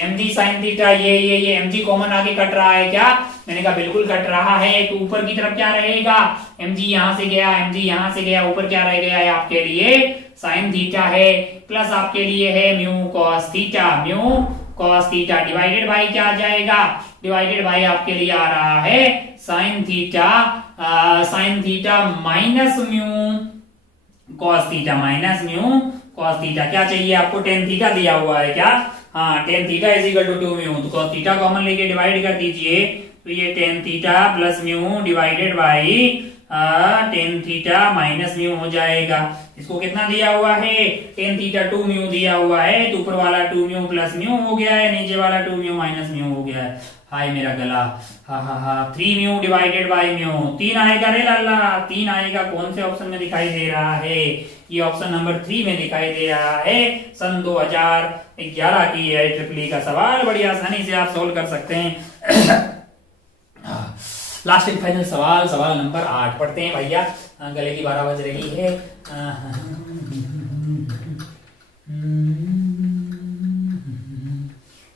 mg sin थीटा ये mg कॉमन आगे कट रहा है क्या, मैंने कहा बिल्कुल कट रहा है, तो ऊपर की तरफ क्या रहेगा mg यहां से गया, mg यहां से गया, ऊपर क्या रह गया है आपके लिए sin थीटा है, प्लस आपके लिए है mu cos theta divided by क्या आ जाएगा, डिवाइडेड बाई आपके लिए आ रहा है sin theta minus mu cos theta क्या चाहिए आपको, tan थीटा दिया हुआ है क्या, हाँ tan theta is equal to 2 mu, तो cos थीटा कॉमन लेके डिवाइड कर दीजिए, तो ये tan theta plus mu divided by tan theta minus mu हो जाएगा। इसको कितना दिया हुआ है, tan थीटा 2 म्यू दिया हुआ है, तो ऊपर वाला 2 म्यू प्लस म्यू हो गया है, नीचे वाला 2 म्यू माइनस म्यू हो गया है। हाय मेरा गला, हा 3 म्यू डिवाइडेड बाई म्यू, 3 आएगा रे लाला, 3 आएगा, कौन से ऑप्शन में दिखाई दे रहा है, ये ऑप्शन नंबर 3 में दिखाई दे रहा है। सन 2011 की IEEE का सवाल बड़ी आसानी से आप सोल्व कर सकते हैं। लास्ट एंड फाइनल सवाल नंबर 8 पढ़ते हैं भैया, गले की 12 बज रही है।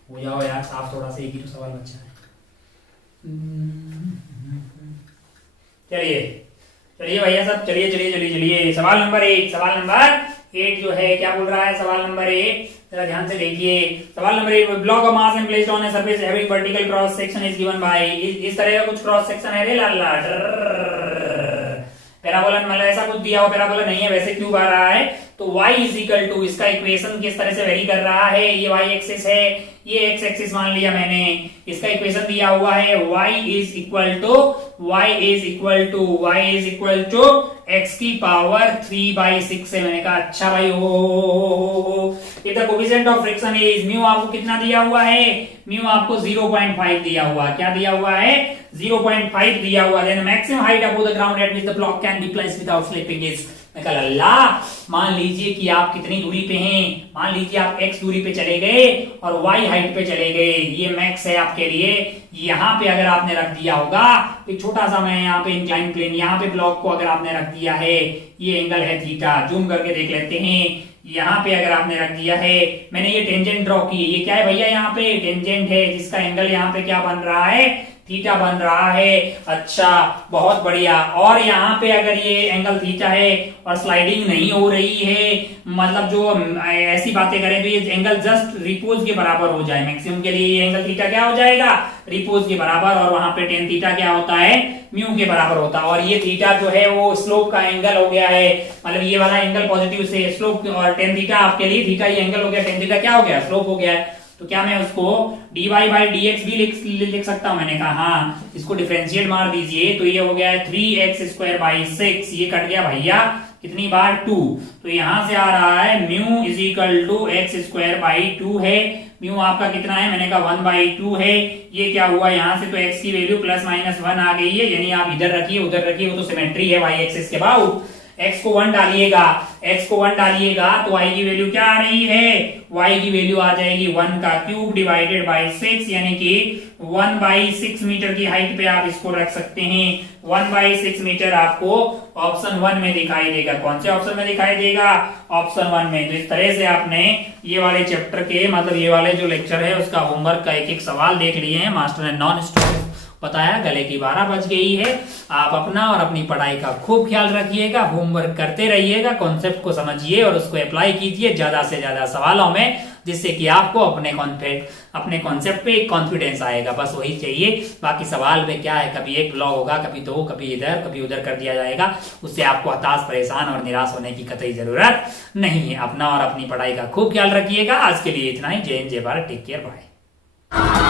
हो जाओ यार साफ, थोड़ा सा एक ही तो सवाल बचा है। चलिए चलिए भैया सब, चलिए चलिए चलिए चलिए, सवाल नंबर 8, सवाल नंबर 8 जो है क्या बोल रहा है, सवाल नंबर 8 जरा ध्यान से देखिए। सवाल number 8, block of mass and placed on a surface having vertical cross section is given by, इस तरह का कुछ क्रॉस सेक्शन है रे लाला, पैराबोला मतलब ऐसा कुछ दिया हो, पैराबोला नहीं है वैसे क्यूब आ रहा है, तो y इज इक्वल टू, इसका इक्वेशन किस तरह से वेरी कर रहा है, ये y एक्सिस है, ये x एक्सिस मान लिया मैंने, इसका इक्वेशन दिया हुआ है y is equal to x की पावर 3/6 है। मैंने कहा अच्छा भाई हो, ये the coefficient of friction is, mu आपको कितना दिया हुआ है, म्यू आपको 0.5 दिया हुआ, क्या दिया हुआ है, 0.5 दिया हुआ, then maximum height above the ground at which the block can be placed without slipping is, अल्लाह, मान लीजिए कि आप कितनी दूरी पे हैं, मान लीजिए आप x दूरी पे चले गए और y हाइट पे चले गए, ये मैक्स है आपके लिए। यहाँ पे अगर आपने रख दिया होगा, एक छोटा सा मैं यहाँ पे इंक्लाइन प्लेन, यहाँ पे ब्लॉक को अगर आपने रख दिया है, ये एंगल है थीटा, जूम करके देख लेते हैं, यहाँ पे अगर आपने रख दिया है, मैंने ये टेंजेंट ड्रॉ की, ये क्या है भैया, यहाँ पे टेंजेंट है जिसका एंगल यहाँ पे क्या बन रहा है, थीटा बन रहा है। अच्छा बहुत बढ़िया, और यहाँ पे अगर ये एंगल थीटा है और स्लाइडिंग नहीं हो रही है, मतलब जो ऐसी बातें करें तो ये एंगल जस्ट रिपोज के बराबर हो जाए, मैक्सिमम के लिए ये एंगल थीटा क्या हो जाएगा, रिपोज के बराबर, और वहां पे टेन थीटा क्या होता है, म्यू के बराबर होता है, और ये थीटा जो है वो स्लोप का एंगल हो गया है, मतलब ये वाला एंगल पॉजिटिव से स्लोप, और टेन थीटा आपके लिए थीटा ये एंगल हो गया, टेन थीटा क्या हो गया, स्लोप हो गया है। तो क्या मैं उसको dy बाई dx भी लिख सकता हूं, मैंने कहा हाँ, इसको डिफरेंशिएट मार दीजिए, तो ये हो गया है 3x स्क्वायर बाई 6, ये कट गया भैया कितनी बार 2, तो यहां से आ रहा है mu is equal to x square by 2 है, म्यू आपका कितना है, मैंने कहा 1/2 है, ये क्या हुआ यहाँ से, तो x की वैल्यू +-1 आ गई है, यानी आप इधर रखिए उधर रखिए, वो तो सिमेट्री है y एक्सिस के अबाउट, x को 1 डालिएगा, तो y की वैल्यू क्या आ रही है, y की वैल्यू आ जाएगी 1 का क्यूब डिवाइडेड बाई 6, यानी कि 1/6 मीटर की हाइट पे आप इसको रख सकते हैं, 1/6 मीटर आपको ऑप्शन 1 में दिखाई देगा, कौन से ऑप्शन में दिखाई देगा, ऑप्शन 1 में। तो इस तरह से आपने ये वाले चैप्टर के, मतलब ये वाले जो लेक्चर है उसका होमवर्क का एक एक सवाल देख लिए हैं, मास्टर ने नॉन स्टॉप बताया, गले की 12 बज गई है, आप अपना और अपनी पढ़ाई का खूब ख्याल रखिएगा, होमवर्क करते रहिएगा, कॉन्सेप्ट को समझिए और उसको अप्लाई कीजिए ज्यादा से ज्यादा सवालों में, जिससे कि आपको अपने कॉन्सेप्ट पे एक कॉन्फिडेंस आएगा, बस वही चाहिए। बाकी सवाल में क्या है, कभी एक ब्लॉक होगा, कभी दो, कभी इधर कभी उधर कर दिया जाएगा, उससे आपको हताश परेशान और निराश होने की कतई जरूरत नहीं है। अपना और अपनी पढ़ाई का खूब ख्याल रखिएगा। आज के लिए इतना ही। जय हिंद, जय भारत, टेक केयर, बाय।